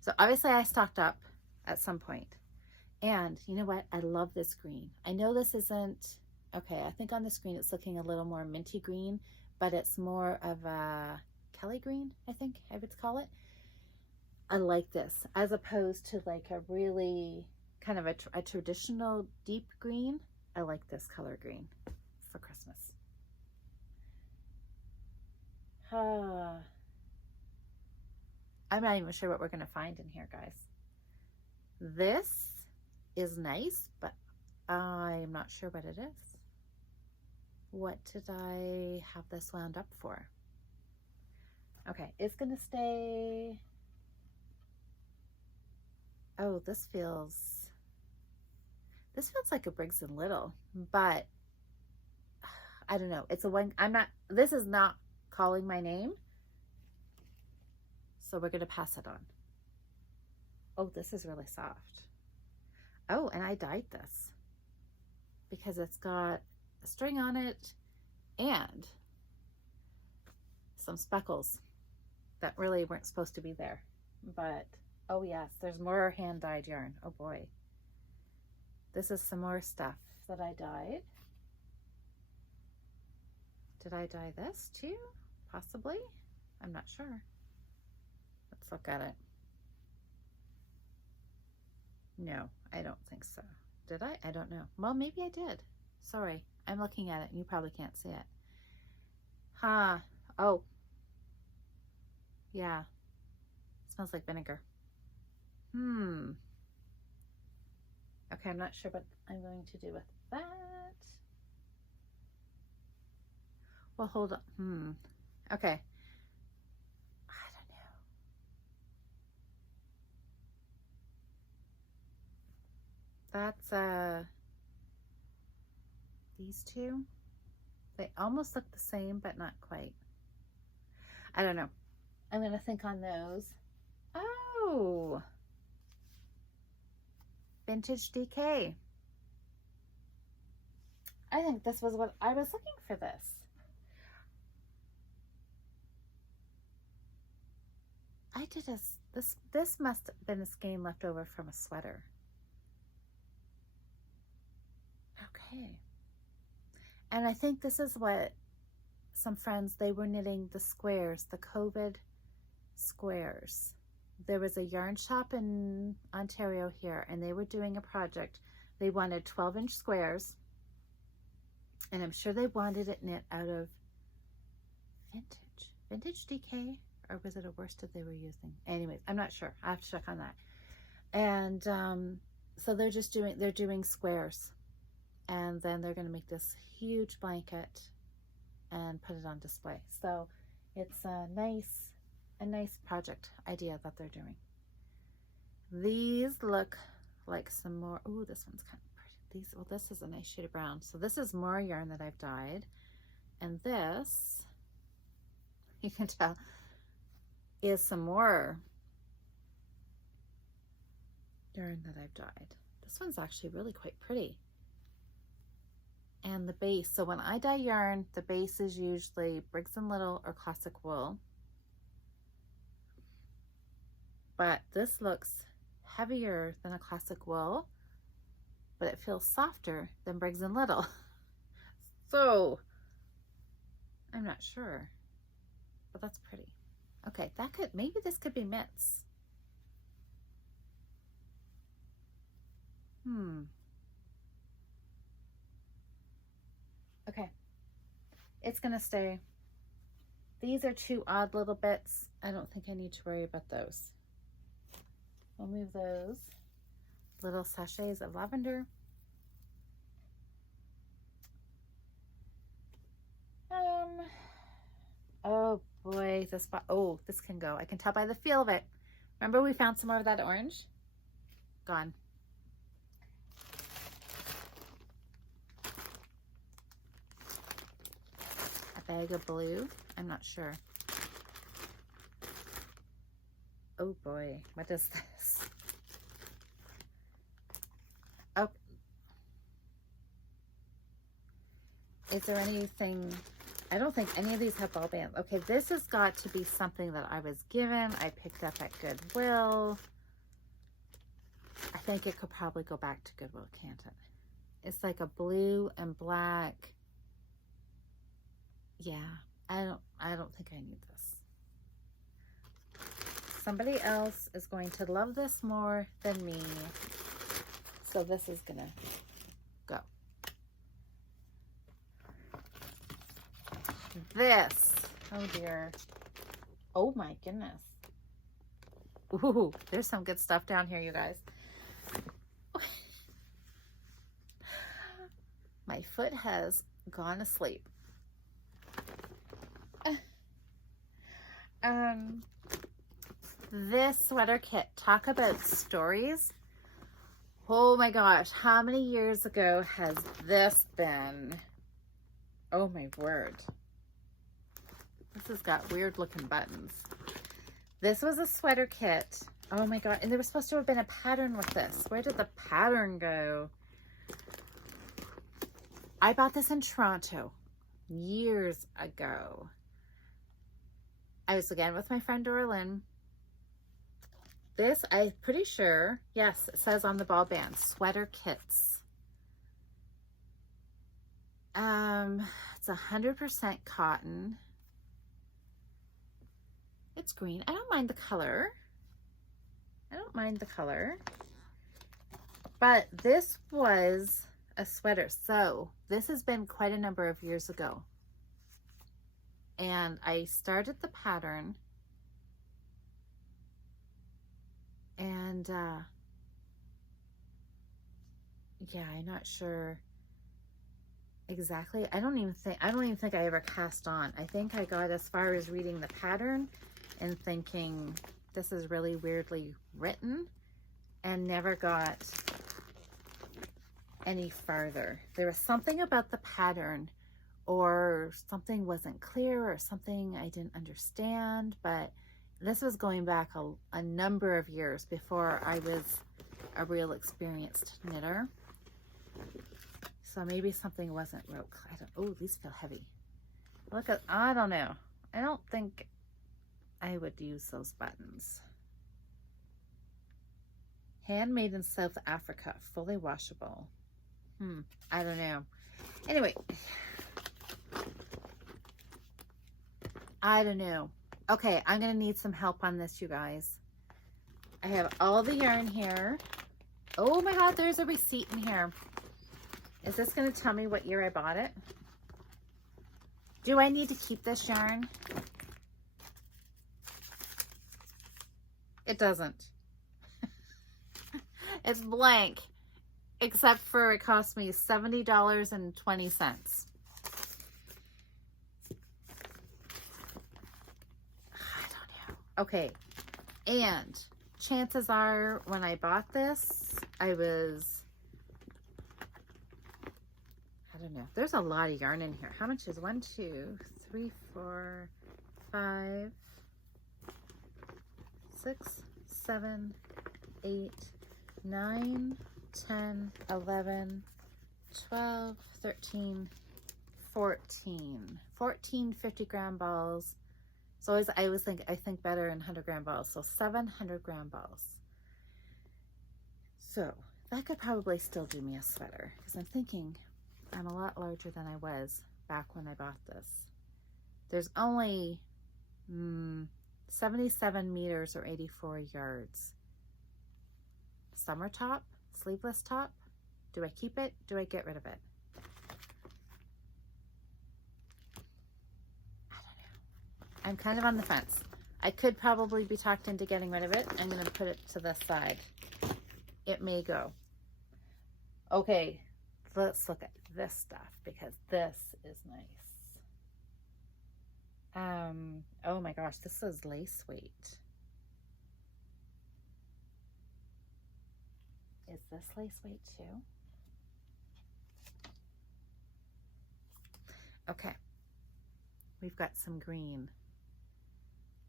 So obviously I stocked up at some point. And you know what? I love this green. I know this isn't, okay, I think on the screen it's looking a little more minty green, but it's more of a Kelly green, I think I would call it. I like this as opposed to like a really kind of a traditional deep green. I like this color green for Christmas. I'm not even sure what we're going to find in here, guys. This is nice, but I'm not sure what it is. What did I have this wound up for? Okay, it's going to stay. Oh, this feels like a Briggs & Little, but I don't know. It's a one, this is not calling my name. So we're going to pass it on. Oh, this is really soft. Oh, and I dyed this because it's got a string on it and some speckles that really weren't supposed to be there. But oh yes, there's more hand dyed yarn. Oh boy. This is some more stuff that I dyed. Did I dye this too? Possibly. I'm not sure. Let's look at it. No, I don't think so. Did I? I don't know. Well, maybe I did. Sorry. I'm looking at it and you probably can't see it. Oh. Yeah. It smells like vinegar. Okay, I'm not sure what I'm going to do with that. Well, hold on. Okay. I don't know. That's these two. They almost look the same, but not quite. I don't know. I'm going to think on those. Oh. Vintage DK. I think this was what I was looking for this. I did this must have been a skein left over from a sweater. Okay. And I think this is what some friends, they were knitting the squares, the COVID squares. There was a yarn shop in Ontario here, and they were doing a project. They wanted 12-inch squares, and I'm sure they wanted it knit out of vintage DK, or was it a worsted they were using? Anyways, I'm not sure. I have to check on that. And so they're doing squares, and then they're going to make this huge blanket and put it on display. So it's a nice project idea that they're doing. These look like some more. Ooh, this one's kind of pretty. Well, this is a nice shade of brown. So this is more yarn that I've dyed, and this, you can tell, is some more yarn that I've dyed. This one's actually really quite pretty. And the base, so when I dye yarn, the base is usually Briggs & Little or classic wool. But this looks heavier than a classic wool, but it feels softer than Briggs & Little. So I'm not sure, but that's pretty. Okay, maybe this could be mitts. Okay, it's gonna stay. These are two odd little bits. I don't think I need to worry about those. We'll move those little sachets of lavender. Oh boy, this can go. I can tell by the feel of it. Remember we found some more of that orange? Gone. bag of blue. I'm not sure. Oh boy, what is this? Oh, is there anything? I don't think any of these have ball bands. Okay, this has got to be something that I was given. I picked up at Goodwill. I think it could probably go back to Goodwill, can't it? It's like a blue and black. Yeah, I don't think I need this. Somebody else is going to love this more than me. So this is gonna go. This, oh dear. Oh my goodness. Ooh, there's some good stuff down here, you guys. My foot has gone asleep. This sweater kit, talk about stories. Oh my gosh, how many years ago has this been? Oh my word. This has got weird looking buttons. This was a sweater kit. Oh my god, and there was supposed to have been a pattern with this. Where did the pattern go? I bought this in Toronto years ago. I was again with my friend Dorlyn. This, I'm pretty sure, yes, it says on the ball band, sweater kits. It's 100% cotton. It's green. I don't mind the color. I don't mind the color. But this was a sweater. So this has been quite a number of years ago. And I started the pattern. And yeah, I'm not sure exactly. I don't even think I ever cast on. I think I got as far as reading the pattern and thinking this is really weirdly written, and never got any farther. There was something about the pattern, or something wasn't clear, or something I didn't understand, but this was going back a number of years before I was a real experienced knitter. So maybe something wasn't real. Oh, these feel heavy. Look at, I don't know. I don't think I would use those buttons. Handmade in South Africa, fully washable. I don't know. Anyway, I don't know. Okay, I'm gonna need some help on this, you guys. I have all the yarn here. Oh my god, there's a receipt in here. Is this gonna tell me what year I bought it? Do I need to keep this yarn? It doesn't. It's blank, except for it cost me $70.20. I don't know. Okay, and chances are when I bought this, I was, I don't know. There's a lot of yarn in here. How much is 1, 2, 3, 4, 5, 6, 7, 8, 9, 10, 11, 12, 13, 14. 14 50-gram balls. So I think better in 100-gram balls. So 700-gram balls. So that could probably still do me a sweater, because I'm thinking I'm a lot larger than I was back when I bought this. There's only 77 meters or 84 yards. Summer top, sleeveless top. Do I keep it? Do I get rid of it? I don't know. I'm kind of on the fence. I could probably be talked into getting rid of it. I'm going to put it to this side. It may go. Okay, let's look at this stuff, because this is nice. Oh my gosh, this is lace weight. Is this lace weight too? Okay. we've got some green.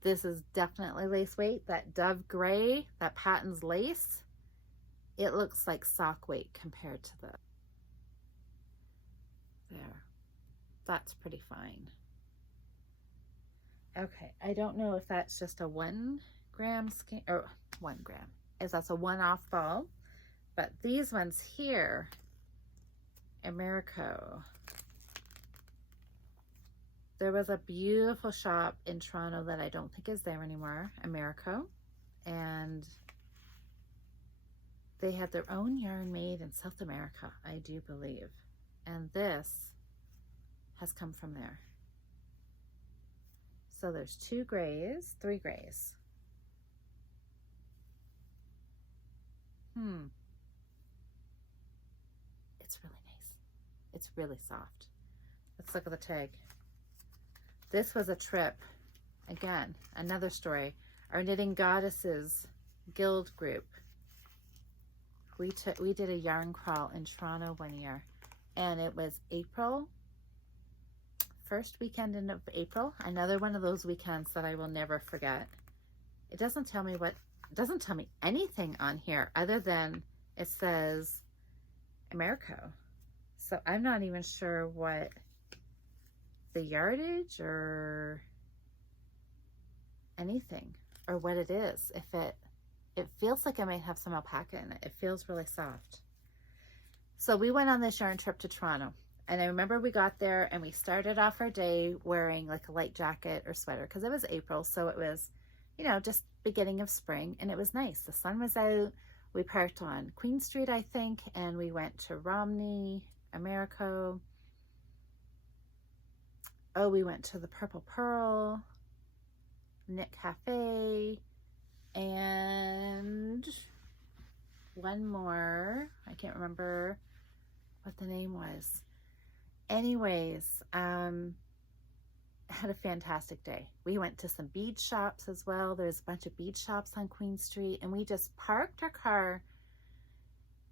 This is definitely lace weight. That dove gray, that Patton's lace, it looks like sock weight compared to the, there. That's pretty fine. Okay, I don't know if that's just a 1 gram skein, or 1 gram, if that's a one-off ball, but these ones here, Americo. There was a beautiful shop in Toronto that I don't think is there anymore, Americo, and they had their own yarn made in South America, I do believe, and this has come from there. So there's 2 grays, 3 grays. It's really nice. It's really soft. Let's look at the tag. This was a trip. Again, another story. Our Knitting Goddesses Guild group. We did a yarn crawl in Toronto one year, and it was April, first weekend of April. Another one of those weekends that I will never forget. It doesn't tell me anything on here other than it says Americo. So I'm not even sure what the yardage or anything, or what it is. If it feels like I might have some alpaca in it. It feels really soft. So we went on this yarn trip to Toronto, and I remember we got there and we started off our day wearing like a light jacket or sweater because it was April, so it was, you know, just beginning of spring, and it was nice. The sun was out. We parked on Queen Street, I think, and we went to Romney, Americo. Oh, we went to the Purple Pearl, Knit Cafe, and one more. I can't remember what the name was. Anyways, had a fantastic day. We went to some bead shops as well. There's a bunch of bead shops on Queen Street, and we just parked our car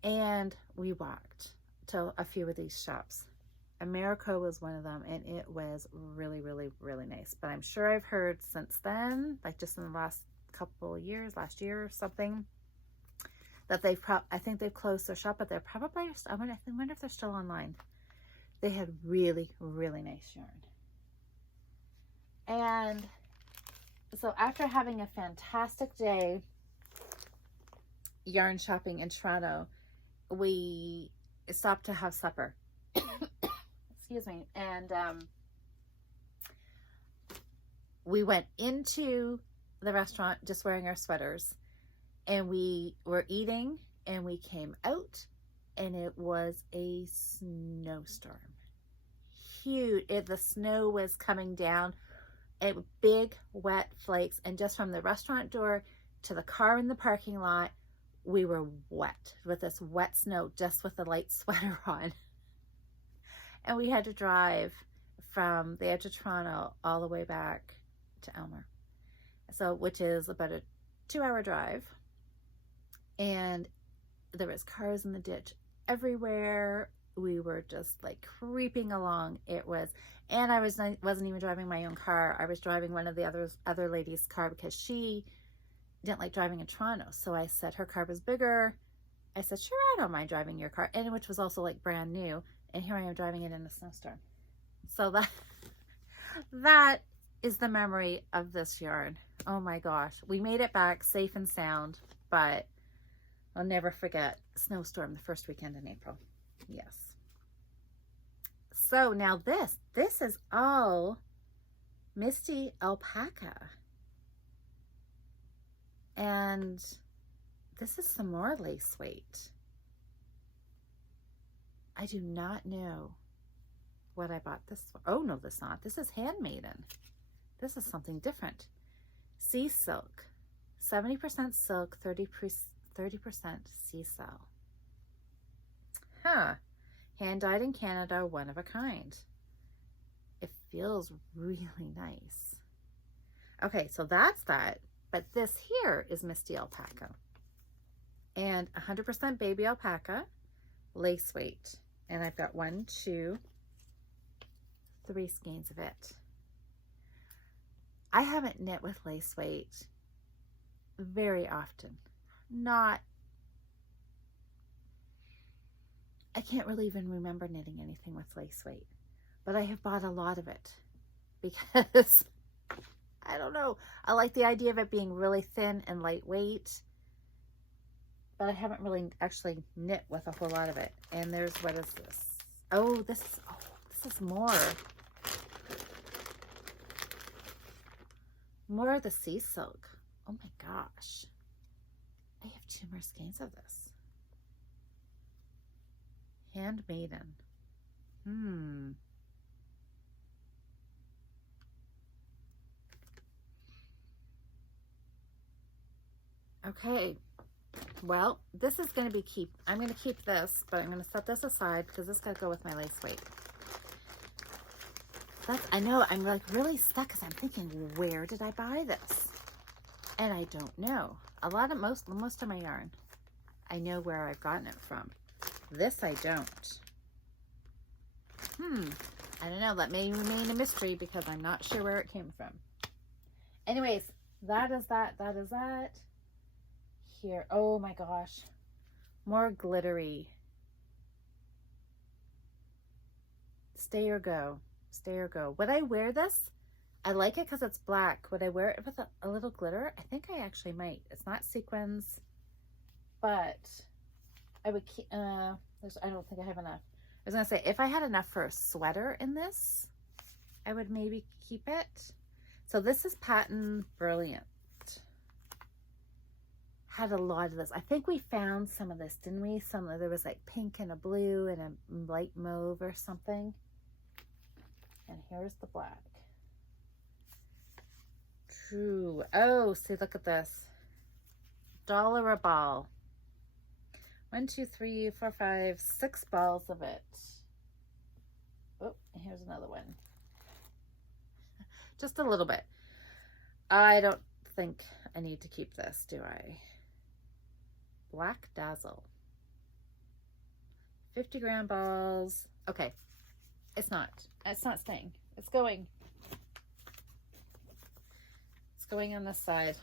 and we walked to a few of these shops. Americo was one of them, and it was really, really, really nice. But I'm sure I've heard since then, like just in the last couple of years, last year or something, that I think they've closed their shop, but they're probably, I wonder if they're still online. They had really, really nice yarn. And so after having a fantastic day yarn shopping in Toronto, we stopped to have supper. Excuse me. And we went into the restaurant just wearing our sweaters, and we were eating, and we came out, and it was a snowstorm. Huge. The snow was coming down, big wet flakes, and just from the restaurant door to the car in the parking lot, we were wet with this wet snow, just with a light sweater on. And we had to drive from the edge of Toronto all the way back to Elmer, so which is about a 2-hour drive. And there was cars in the ditch everywhere. We were just like creeping along. And I wasn't even driving my own car. I was driving one of the other lady's car because she didn't like driving in Toronto. So I said her car was bigger. I said, sure, I don't mind driving your car, and which was also like brand new. And here I am driving it in a snowstorm. So that is the memory of this yarn. Oh my gosh. We made it back safe and sound, but I'll never forget snowstorm the first weekend in April. Yes. So now this is all Misty alpaca. And this is some more lace weight. I do not know what I bought this for. Oh, no, this not. This is Handmaiden. This is something different. Sea silk. 70% silk, 30% sea cell. Huh. Hand dyed in Canada, one of a kind. It feels really nice. Okay, so that's that. But this here is Misty alpaca. And 100% baby alpaca, lace weight. And I've got 1, 2, 3 skeins of it. I haven't knit with lace weight very often. Not, I can't really even remember knitting anything with lace weight, but I have bought a lot of it because I don't know. I like the idea of it being really thin and lightweight, but I haven't really actually knit with a whole lot of it. And there's, what is this? Oh, this is more of the sea silk. Oh my gosh. I have 2 more skeins of this. Handmaiden. Okay. Well, this is going to be I'm going to keep this, but I'm going to set this aside because this got to go with my lace weight. I know, I'm like really stuck because I'm thinking, where did I buy this? And I don't know. Most of my yarn, I know where I've gotten it from. This I don't. I don't know. That may remain a mystery because I'm not sure where it came from. Anyways, that is that. That is that. Here. Oh my gosh. More glittery. Stay or go. Stay or go. Would I wear this? I like it because it's black. Would I wear it with a little glitter? I think I actually might. It's not sequins, but I would keep, I don't think I have enough. I was going to say, if I had enough for a sweater in this, I would maybe keep it. So this is Pattern Brilliant. Had a lot of this. I think we found some of this, didn't we? There was like pink and a blue and a light mauve or something. And here's the black. True. Oh, see, look at this. $1 a ball. 1, 2, 3, 4, 5, 6 balls of it. Oh, here's another one. Just a little bit. I don't think I need to keep this, do I? Black Dazzle. 50-gram balls. Okay. It's not staying. It's going. It's going on this side.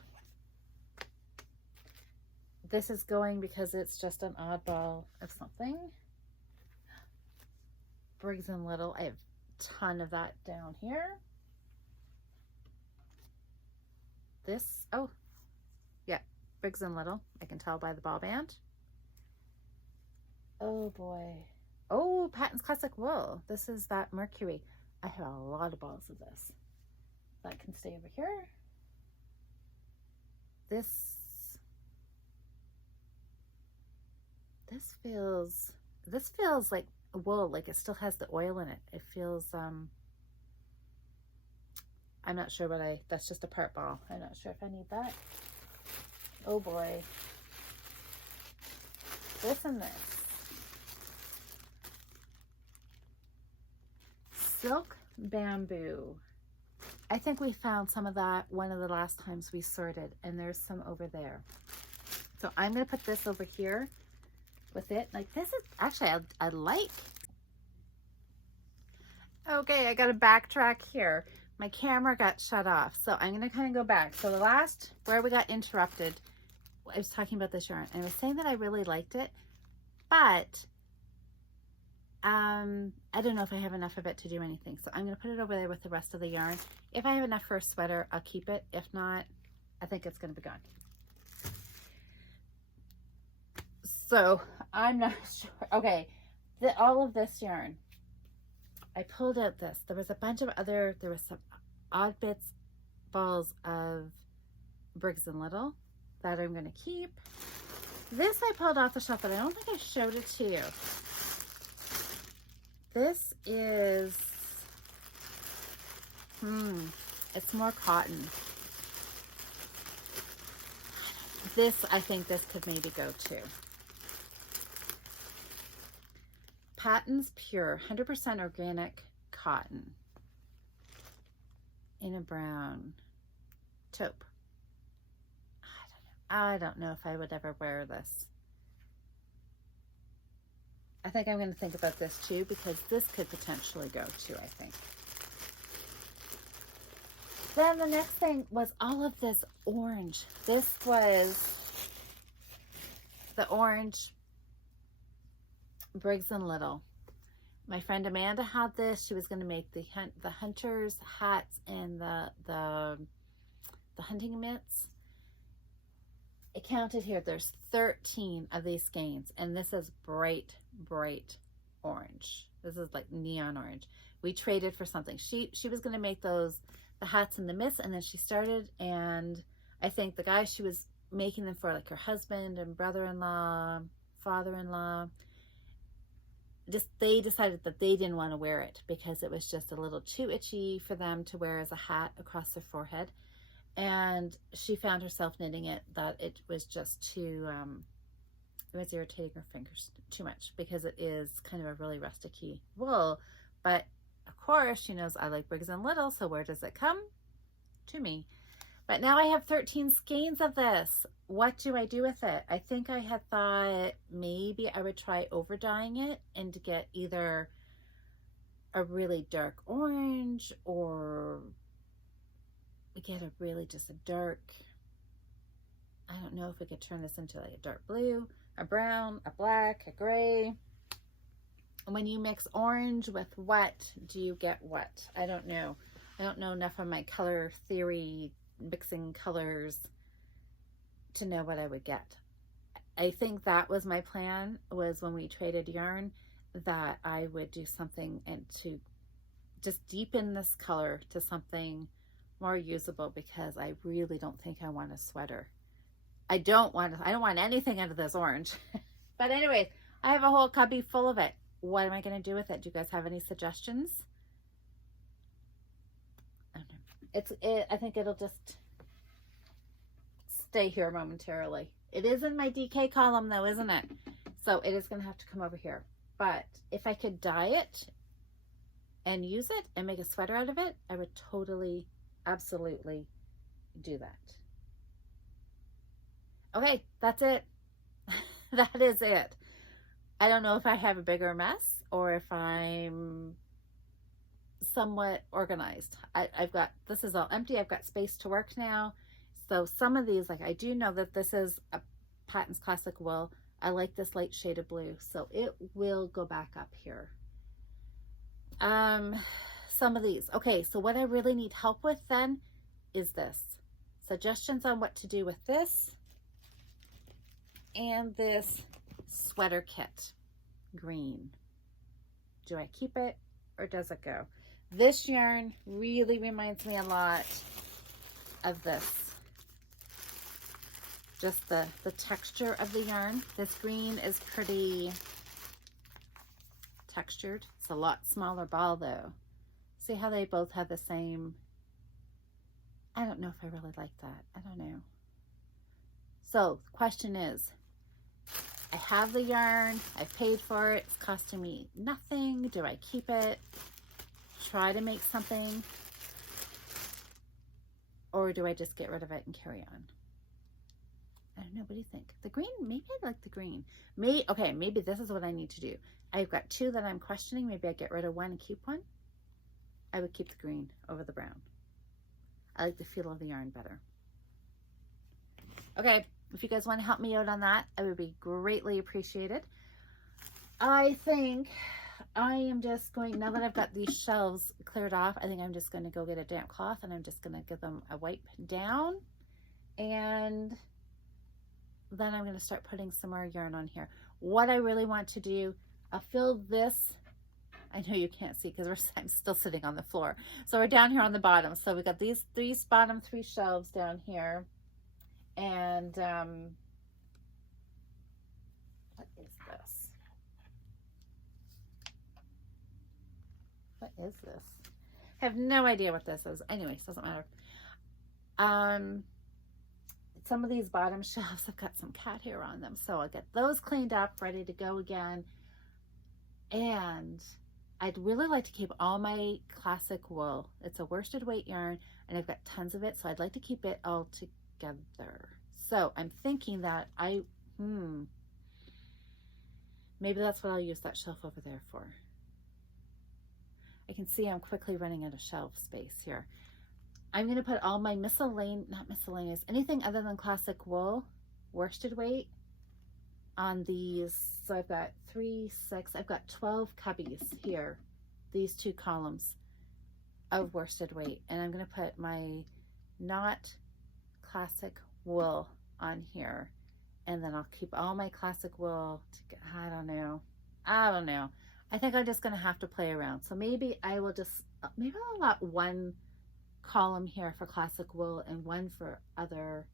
This is going because it's just an oddball of something. Briggs and Little. I have a ton of that down here. This, oh, yeah, Briggs and Little. I can tell by the ball band. Oh boy. Oh, Patton's Classic Wool. This is that Mercury. I have a lot of balls of this. That can stay over here. This feels like wool, like it still has the oil in it. It feels, I'm not sure that's just a part ball. I'm not sure if I need that. Oh boy. This and this. Silk Bamboo. I think we found some of that one of the last times we sorted, and there's some over there. So I'm going to put this over here with it. Like, this is actually, I like. Okay, I got to backtrack here. My camera got shut off, so I'm going to kind of go back. So the last, where we got interrupted, I was talking about this yarn, and I was saying that I really liked it, but I don't know if I have enough of it to do anything. So I'm going to put it over there with the rest of the yarn. If I have enough for a sweater, I'll keep it. If not, I think it's going to be gone. So I'm not sure. Okay, all of this yarn, I pulled out this. There was a bunch of there was some odd bits, balls of Briggs and Little that I'm going to keep. This I pulled off the shelf, but I don't think I showed it to you. This is, it's more cotton. I think this could maybe go too. Patton's Pure, 100% organic cotton in a brown taupe. I don't know if I would ever wear this. I think I'm going to think about this too, because this could potentially go too, I think. Then the next thing was all of this orange. This was the orange Briggs and Little. My friend Amanda had this. She was going to make the hunters hats and the hunting mitts. It counted here. There's 13 of these skeins, and this is bright orange. This is like neon orange. We traded for something. She was going to make the hats and the mitts, and then she started, and I think the guy she was making them for, like her husband and brother-in-law, father-in-law, they decided that they didn't want to wear it because it was just a little too itchy for them to wear as a hat across their forehead. And she found herself knitting it, that it was just too, it was irritating her fingers too much, because it is kind of a really rustic-y wool. But of course, she knows I like Briggs and Little, so where does it come? To me. But now I have 13 skeins of this. What do I do with it? I think I had thought maybe I would try over dyeing it and to get either a really dark orange, or get a really just a dark, I don't know if we could turn this into like a dark blue, a brown, a black, a gray. When you mix orange with what, do you get what? I don't know. I don't know enough of my color theory, mixing colors, to know what I would get. I think that was my plan, was when we traded yarn, that I would do something and to just deepen this color to something more usable, because I really don't think I want a sweater. I don't want anything out of this orange. But anyways, I have a whole cubby full of it. What am I going to do with it? Do you guys have any suggestions? I don't know. I think it'll just stay here momentarily. It is in my DK column though, isn't it? So it is going to have to come over here. But if I could dye it and use it and make a sweater out of it, I would totally, absolutely do that. Okay, that's it. That is it. I don't know if I have a bigger mess or if I'm somewhat organized. I've got, this is all empty. I've got space to work now. So some of these, like, I do know that this is a Patton's Classic Wool. I like this light shade of blue, so it will go back up here. Some of these. Okay, so what I really need help with then is this. Suggestions on what to do with this and this sweater kit, green. Do I keep it or does it go? This yarn really reminds me a lot of this. Just the texture of the yarn. This green is pretty textured. It's a lot smaller ball though. See how they both have the same, I don't know if I really like that. I don't know. So the question is, I have the yarn, I paid for it, it's costing me nothing. Do I keep it, try to make something, or do I just get rid of it and carry on? I don't know, what do you think? The green, maybe I like the green. Okay, maybe this is what I need to do. I've got two that I'm questioning. Maybe I get rid of one and keep one. I would keep the green over the brown. I like the feel of the yarn better. Okay, if you guys want to help me out on that, I would be greatly appreciated. I think I am just going, now that I've got these shelves cleared off, I think I'm just going to go get a damp cloth and I'm just going to give them a wipe down. And then I'm going to start putting some more yarn on here. What I really want to do, I'll fill this. I know you can't see because I'm still sitting on the floor. So we're down here on the bottom. So we got these bottom three shelves down here. And what is this? What is this? I have no idea what this is. Anyways, doesn't matter. Some of these bottom shelves have got some cat hair on them. So I'll get those cleaned up, ready to go again. And I'd really like to keep all my classic wool. It's a worsted weight yarn and I've got tons of it. So I'd like to keep it all together. So I'm thinking that maybe that's what I'll use that shelf over there for. I can see I'm quickly running out of shelf space here. I'm going to put all my not miscellaneous, anything other than classic wool, worsted weight on these. So I've got 3, 6, I've got 12 cubbies here, these 2 columns of worsted weight. And I'm going to put my not classic wool on here. And then I'll keep all my classic wool. I don't know. I think I'm just going to have to play around. So maybe I will just, maybe I'll let 1 column here for classic wool and 1 for other,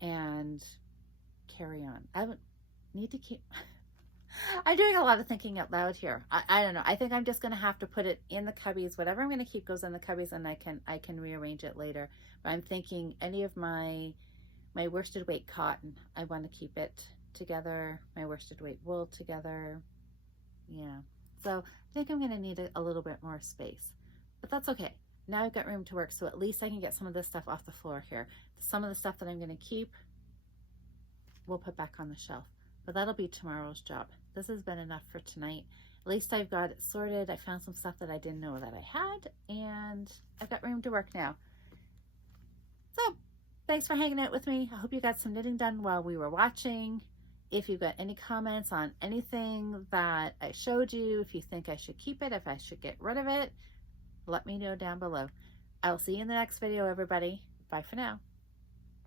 and carry on. I would need to keep, I'm doing a lot of thinking out loud here. I don't know. I think I'm just going to have to put it in the cubbies. Whatever I'm going to keep goes in the cubbies, and I can rearrange it later. But I'm thinking any of my worsted weight cotton, I want to keep it together. My worsted weight wool together. Yeah. So I think I'm going to need a little bit more space, but that's okay. Now I've got room to work, so at least I can get some of this stuff off the floor here. Some of the stuff that I'm going to keep, we'll put back on the shelf, but that'll be tomorrow's job. This has been enough for tonight. At least I've got it sorted. I found some stuff that I didn't know that I had, and I've got room to work now. So thanks for hanging out with me. I hope you got some knitting done while we were watching. If you've got any comments on anything that I showed you, if you think I should keep it, if I should get rid of it, let me know down below. I'll see you in the next video, everybody. Bye for now.